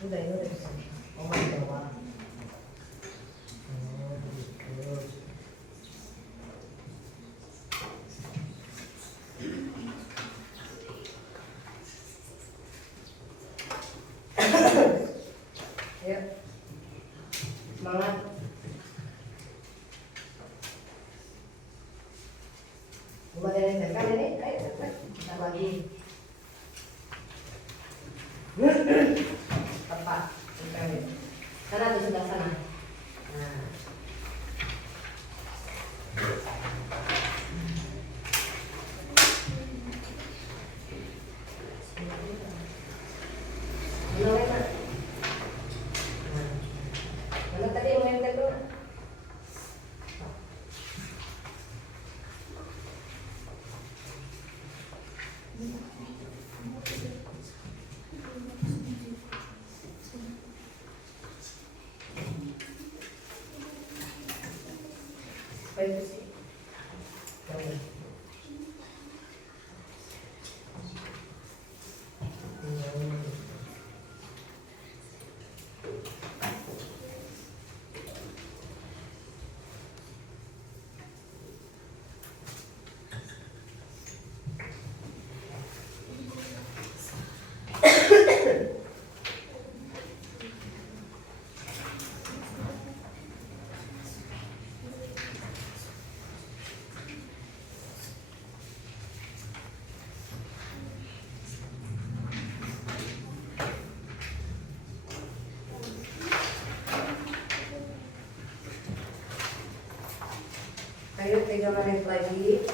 Udah ini udah bisa. Oma jawab. Oh, begitu. Ayo. Semangat. Buat yang tekan ini, ayo tekan. Kita lagi. Tepat. Tempelin. Sana tuh sebelah sana. Nah. Mana tadi yang main tuh? Apa itu sih? Ayo 3 menit lagi.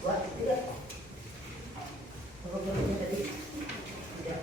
Buat tidak. Berapa tadi? Tidak.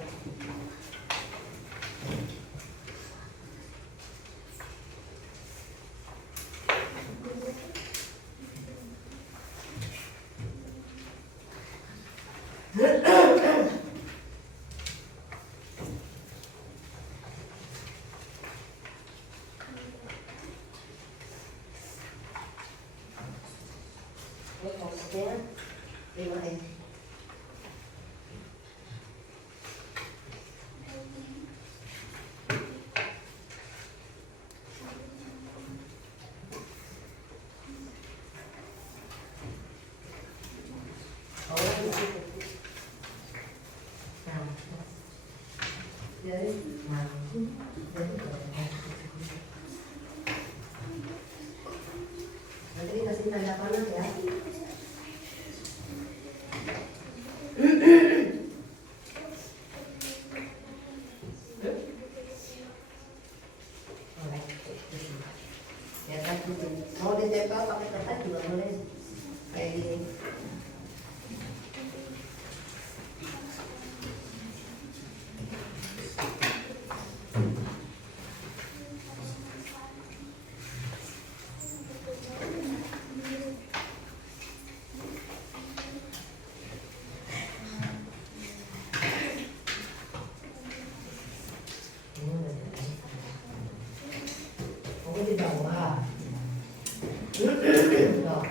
Nah, jadi nanti kasih tanda panah ya. Ya kan, mau ditempel pakai kertas juga boleh kayak gini. Oh, di bawah. Loh.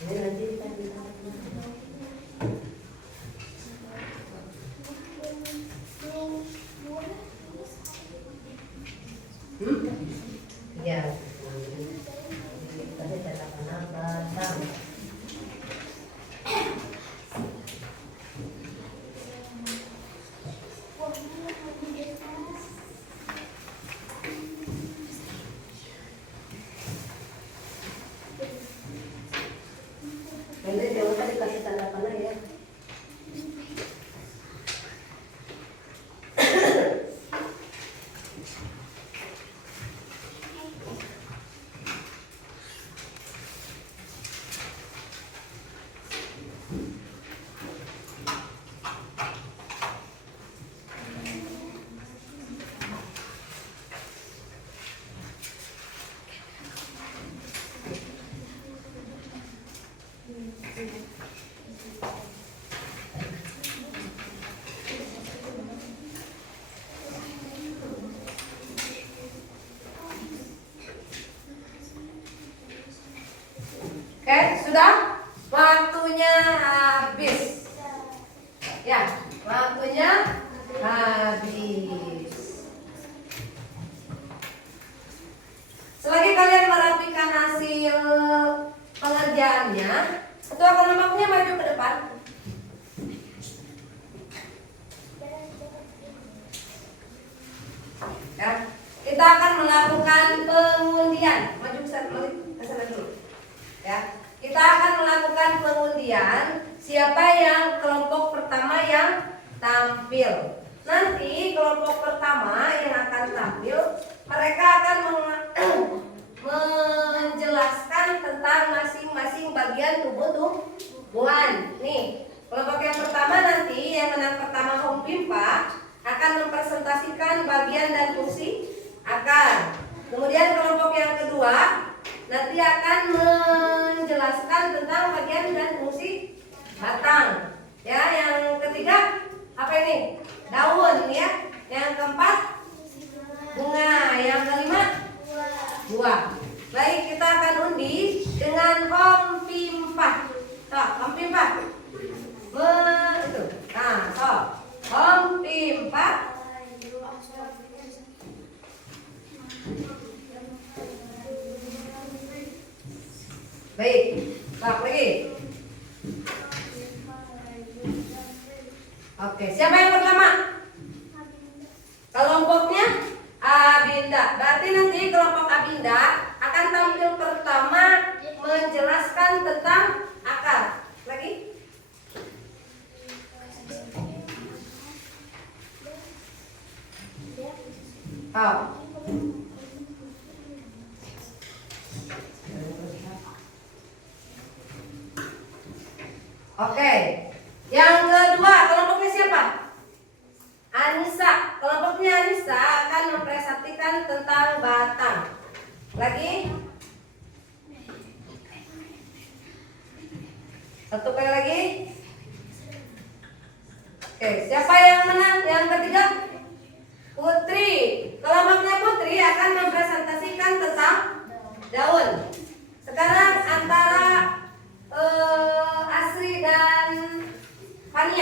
Ini nanti ya. Tadi kata kenapa? Nanti jangan lupa dikasih tanda panah ya. Oke, sudah? Waktunya habis. Ya, waktunya habis. Selagi kalian merapikan hasil pengerjaannya, ketua kelompoknya maju ke depan. Ya, kita akan melakukan pengundian. Maju ke sana dulu. Ya, kita akan melakukan pengundian siapa yang kelompok pertama yang tampil. Nanti kelompok pertama yang akan tampil, mereka akan menjelaskan tentang masing-masing bagian tumbuh-tumbuhan. Nih, kelompok yang pertama nanti yang menang pertama Home Pimpa akan mempresentasikan bagian dan fungsi akar. Kemudian kelompok yang kedua nanti akan menjelaskan tentang bagian dan fungsi batang. Ya, yang ketiga apa ini? Daun ya. Yang keempat bunga. Yang kelima buah. Baik, kita akan undi dengan Home Pimpa. Home Pimpa. Itu. Nah, Home Pimpa. Baik, lagi. Oke, siapa yang pertama? Kelompoknya Abinda. Berarti nanti kelompok Abinda akan tampil pertama menjelaskan tentang akar. Lagi? Oh. Oke. Yang kedua, kelompoknya siapa? Anissa. Kelompoknya Anissa akan mempresentasikan tentang batang. Lagi? Satu kali lagi. Oke, siapa yang menang? Yang ketiga? Putri. Kelompoknya Putri akan mempresentasikan tentang daun. Sekarang antara Asri dan Fania.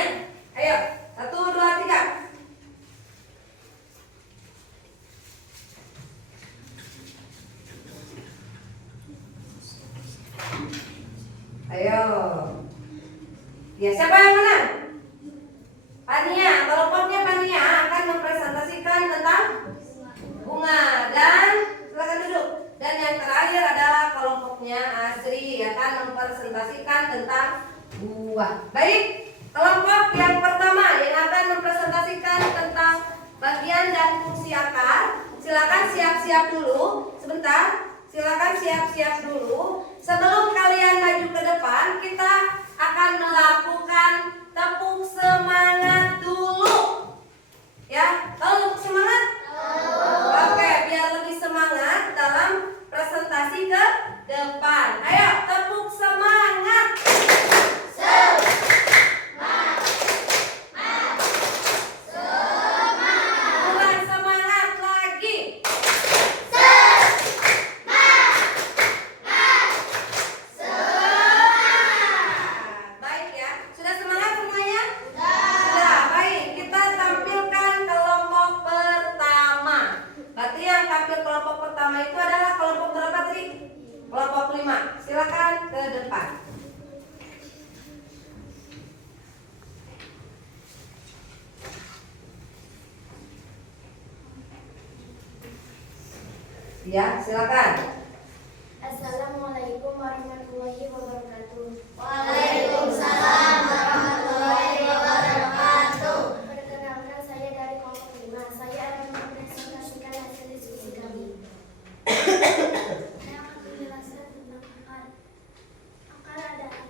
Ya, silakan. Assalamualaikum warahmatullahi wabarakatuh. Waalaikumsalam warahmatullahi wabarakatuh. Perkenalkan, saya dari kelompok 5. Saya akan mempresentasikan hasil diskusi kami. Saya akan menjelaskan tentang akar. Akar adalah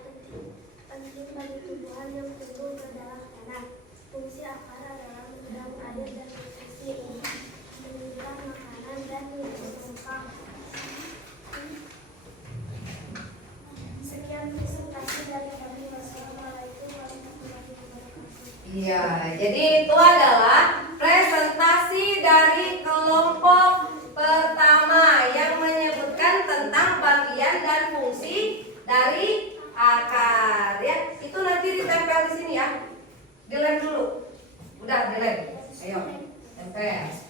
penting bagi tumbuhan yang tumbuh ke dalam tanah. Fungsi akar adalah menyerap air dan nutrisi untuk menyimpan makanan dan menyimpan. Sekian presentasi dari kami. Wassalamualaikum warahmatullahi wabarakatuh. Iya, jadi itu adalah presentasi dari kelompok pertama yang menyebutkan tentang bagian dan fungsi dari akar. Ya, itu nanti ditempel di sini ya. Dilem dulu. Udah dilem. Ayo, tempel.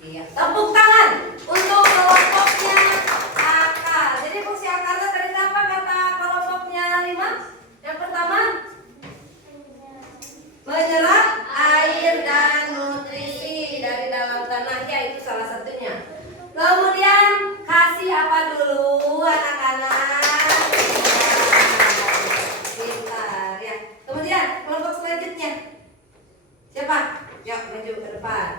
Iya, tepuk tangan untuk kelompoknya akar. Jadi fungsi akarnya tadi apa kata kelompoknya 5? Yang pertama, menyerap air dan nutrisi dari dalam tanah, ya itu salah satunya. Kemudian kasih apa dulu anak-anak? Pintar ya. Kemudian kelompok selanjutnya siapa? Yuk maju ke depan.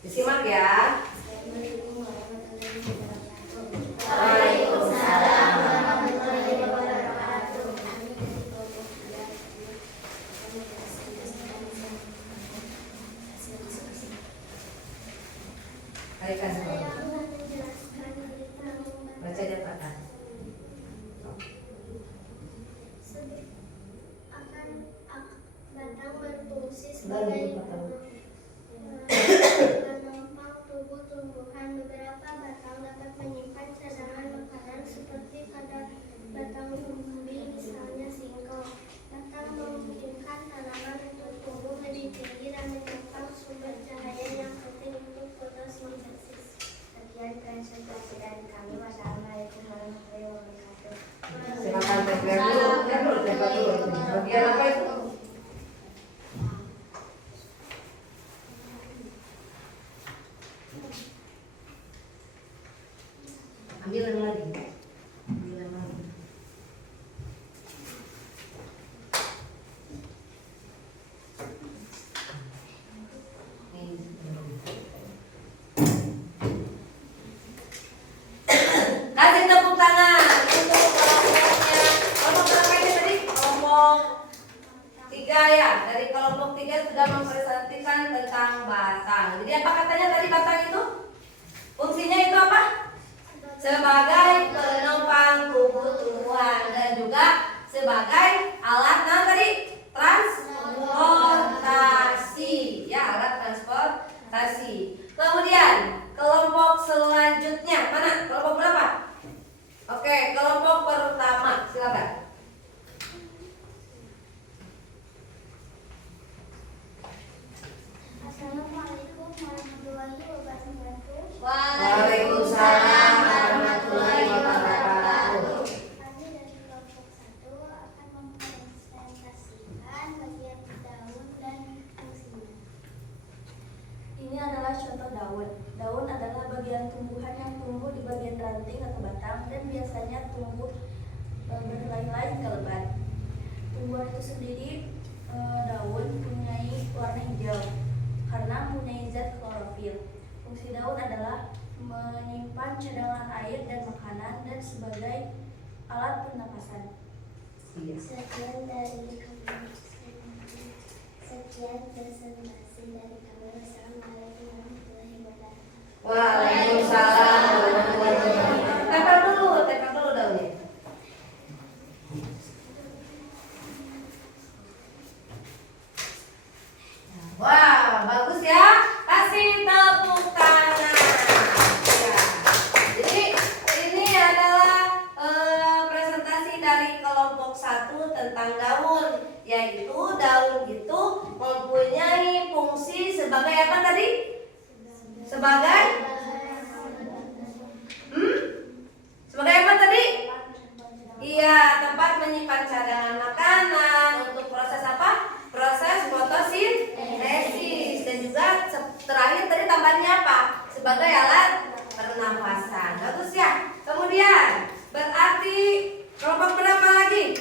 Disimak ya. Waalaikumsalam warahmatullahi wabarakatuh. Baikan Saya semua. akan menjelaskan tentang Baca catatan. batang berfungsi sebagai penopang tubuh tumbuhan. Beberapa batang dapat menyimpan cadangan makanan seperti pada batang umbi, misalnya singkong. Batang memungkinkan tanaman untuk tumbuh lebih tinggi dan menopang sumber cahaya yang penting untuk fotosintesis. Sekian presentasi dari kami. Wassalamualaikum warahmatullahi wabarakatuh. Silakan tempel dulu. Tempel dulu. Bagian apa itu? Ambil yang lagi. Ambil yang lagi. Kasih tepuk tangan untuk kelompoknya. Kelompok berapa ini tadi? Kelompok 3 ya. Dari kelompok 3 sudah mempresentasikan tentang batang. Jadi apa katanya tadi batang itu? Fungsinya itu apa? Sebagai penopang tubuh tumbuhan dan juga sebagai alat tadi transportasi, ya alat transportasi. Kemudian kelompok selanjutnya mana? Kelompok berapa? Oke, kelompok pertama, silakan. Assalamualaikum warahmatullahi wabarakatuh. Waalaikumsalam warahmatullahi wabarakatuh. Kami dari kelompok 1 akan mempresentasikan bagian daun dan fungsinya. Ini adalah contoh daun. Daun adalah bagian tumbuhan yang tumbuh di bagian ranting atau batang dan biasanya tumbuh berhelai-helai ke lebat. Tumbuhan itu sendiri daun mempunyai warna hijau karena mempunyai zat klorofil. Fungsi daun adalah menyimpan cadangan air dan makanan dan sebagai alat pernapasan. Iya. Sekian presentasi dari kami. Wassalamualaikum warahmatullahi wabarakatuh. Waalaikumsalam warahmatullahi wabarakatuh. Tempel dulu daunnya. Wah, bagus ya. Kasih tepuk tangan. Ya. Jadi ini adalah presentasi dari kelompok 1 tentang daun, yaitu daun itu mempunyai fungsi sebagai apa tadi? Sebagai sebagai apa tadi? Iya, tempat menyimpan cadangan makanan untuk proses apa? Proses fotosintesis. Dan juga terakhir tadi tambahannya apa? Sebagai alat pernapasan. Bagus ya. Kemudian berarti kelompok berapa lagi?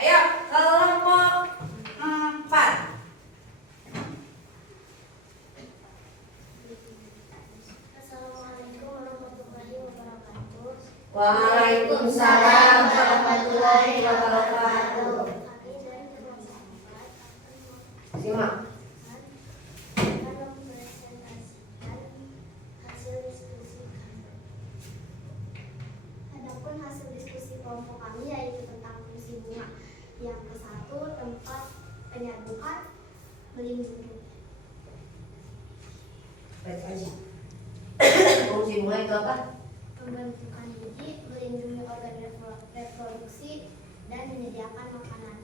Ayo, kelompok 4. Assalamualaikum warahmatullahi wabarakatuh. Waalaikumsalam warahmatullahi wabarakatuh. Kami dari kelompok 4 Simak. akan mempresentasikan hasil diskusi kami. Adapun hasil diskusi kelompok kami yaitu tentang fungsi bunga. Yang ke-1, tempat penyatuan melindungi. Baik aja. Fungsi bunga itu apa? Pembentukan biji, melindungi organ reproduksi, dan menyediakan makanan.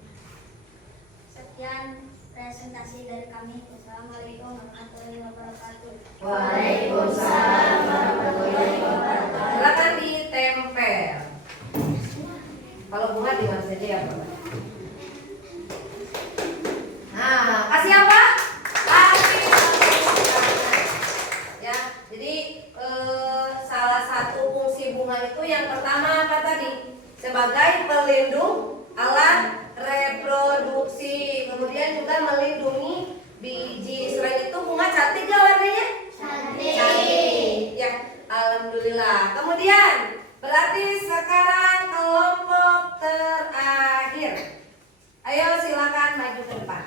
Sekian presentasi dari kami. Wassalamualaikum warahmatullahi wabarakatuh. Waalaikumsalam warahmatullahi wabarakatuh. Silakan ditempel. Kalau bunga di mana saja ya, Pak? Nah, kasih apa? Kasih ya. Jadi salah satu fungsi bunga itu yang pertama apa tadi? Sebagai pelindung alat reproduksi, kemudian juga melindungi biji. Selain itu bunga cantik gak warnanya? Cantik. Ya, alhamdulillah. Kemudian berarti sekarang kelompok terakhir. Ayo silakan maju ke depan.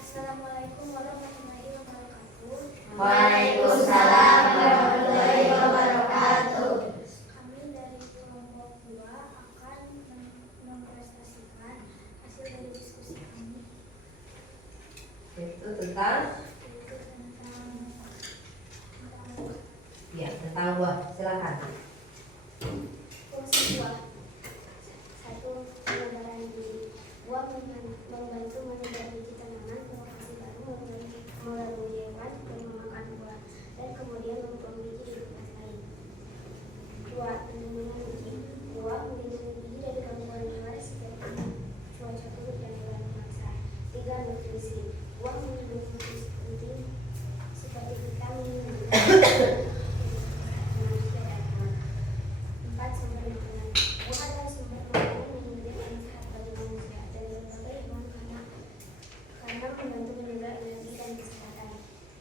Assalamualaikum warahmatullahi wabarakatuh. Waalaikumsalam warahmatullahi wabarakatuh. Kami dari kelompok 2 akan mempresentasikan hasil dari diskusi kami. Itu tentang Yaitu tentang ya, tentang buah. Silakan. fungsi buah. 1. Penyebaran biji. Buah membantu menyebar biji tanaman ke lokasi baru melalui hewan yang memakan buah dan kemudian membuang biji di tempat lain. 2. Perlindungan biji. Buah melindungi biji dari gangguan luar seperti cuaca buruk dan hewan memaksa. 3. Nutrisi. Buah mengandung nutrisi penting seperti vitamin, mineral, manusia dan hewan. 4. Sumber makanan. Buah adalah sumber makanan yang mudah dan sehat bagi manusia dan berbagai hewan karena membantu menjaga energi dan kesehatan.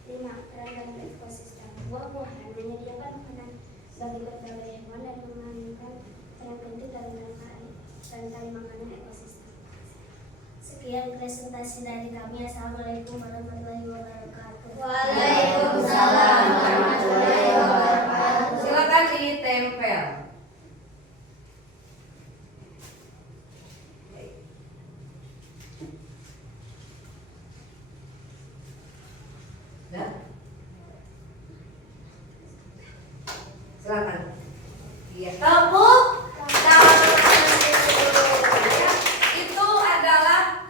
5. Peran dalam ekosistem. Buah-buahan menyediakan makanan bagi berbagai hewan dan memainkan peran penting dalam rantai makanan ekosistem. Sekian presentasi dari kami. Assalamualaikum warahmatullahi wabarakatuh. Waalaikumsalam warahmatullahi wabarakatuh. Silakan ditempel. Ya. Silakan. Iya, tepuk tangan. Ya, itu adalah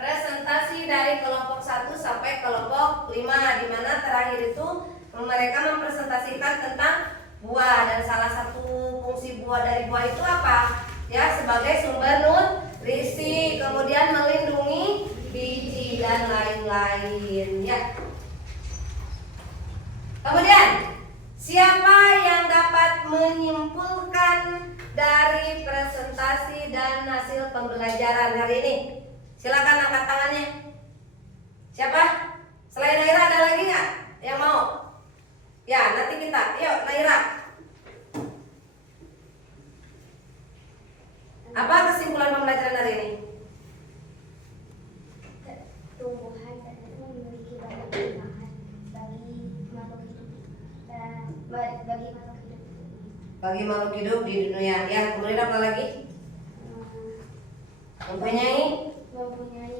presentasi dari kelompok 1 sampai kelompok 5, di mana terakhir itu mereka mempresentasikan tentang buah, dan salah satu fungsi buah dari buah itu apa? Ya, sebagai sumber nutrisi, kemudian melindungi biji dan lain-lain ya. Kemudian siapa yang dapat menyimpulkan dari presentasi dan hasil pembelajaran hari ini? Silakan angkat tangannya. Siapa? Selain Naira ada lagi nggak yang mau? Ya, nanti kita. Yuk, Naira. Apa kesimpulan pembelajaran hari ini? Tumbuhan ternyata memiliki banyak manfaat bagi makhluk hidup. Bagi makhluk hidup di dunia. Ya, kemudian apa lagi? Mempunyai bagian-bagian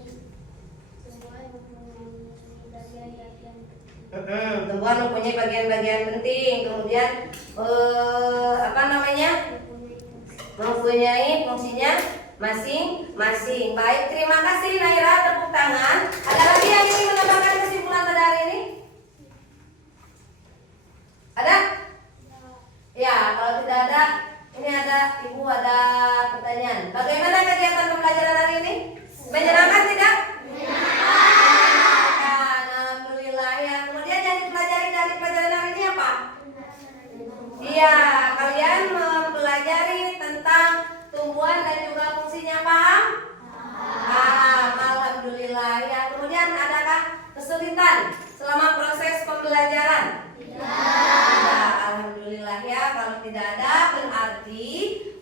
tumbuhan mempunyai bagian-bagian penting. Kemudian apa namanya? Mempunyai fungsi. mempunyai fungsinya masing-masing. Baik, terima kasih Naira, tepuk tangan. Ada lagi yang ingin menambahkan kesimpulan pada hari ini? Ada? Ya, kalau tidak ada, ini ada Ibu ada pertanyaan. Bagaimana kegiatan pembelajaran hari ini? Menyenangkan tidak? Menyenangkan. Alhamdulillah ya. Kemudian yang dipelajari dari pelajaran hari ini apa? Iya, kalian mempelajari tentang tumbuhan dan juga fungsinya, paham? Paham. Alhamdulillah ya. Kemudian adakah kesulitan selama proses pembelajaran? Tidak. Alhamdulillah ya. Kalau tidak ada, berarti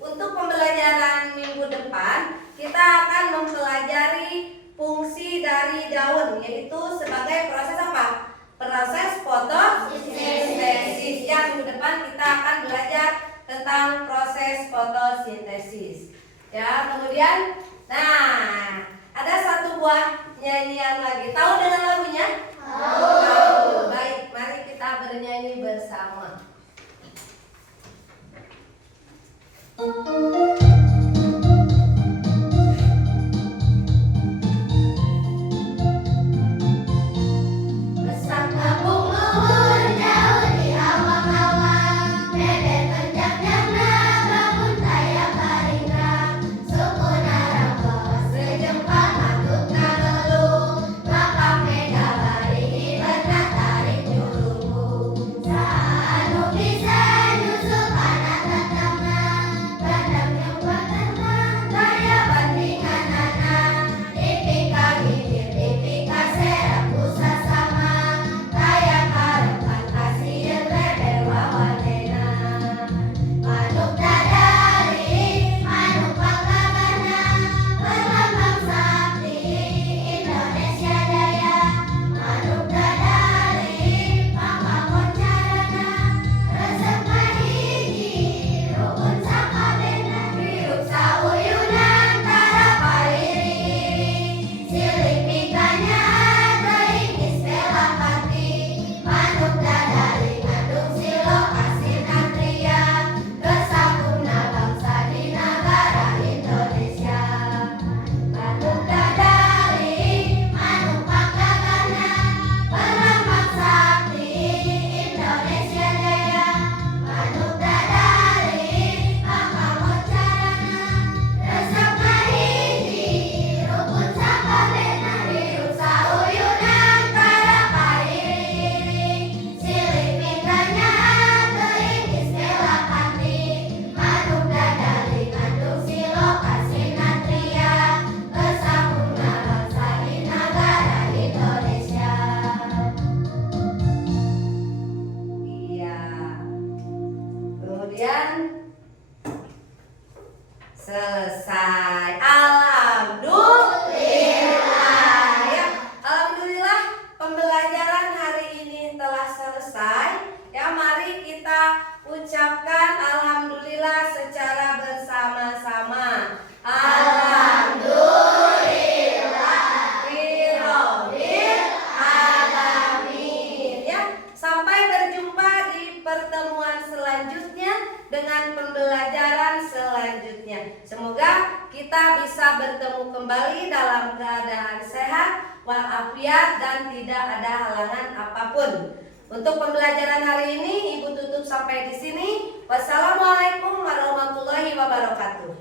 untuk pembelajaran minggu depan kita akan mempelajari fungsi dari daun, yaitu sebagai proses apa? Proses fotosintesis. Ya, minggu depan kita akan belajar tentang proses fotosintesis. Ya, kemudian, nah, ada satu buah nyanyian lagi. Tahu dengan lagunya? Tahu. Baik, mari kita bernyanyi bersama. Selesai. Alhamdulillah. Ya, alhamdulillah pembelajaran hari ini telah selesai. Ya, mari kita ucapkan alhamdulillah secara bersama-sama. Alhamdulillahirabbil alamin. Ya, sampai berjumpa di pertemuan selanjutnya dengan pembelajaran selanjutnya. Semoga kita bisa bertemu kembali dalam keadaan sehat walafiat dan tidak ada halangan apapun. Untuk pembelajaran hari ini Ibu tutup sampai di sini. Wassalamualaikum warahmatullahi wabarakatuh.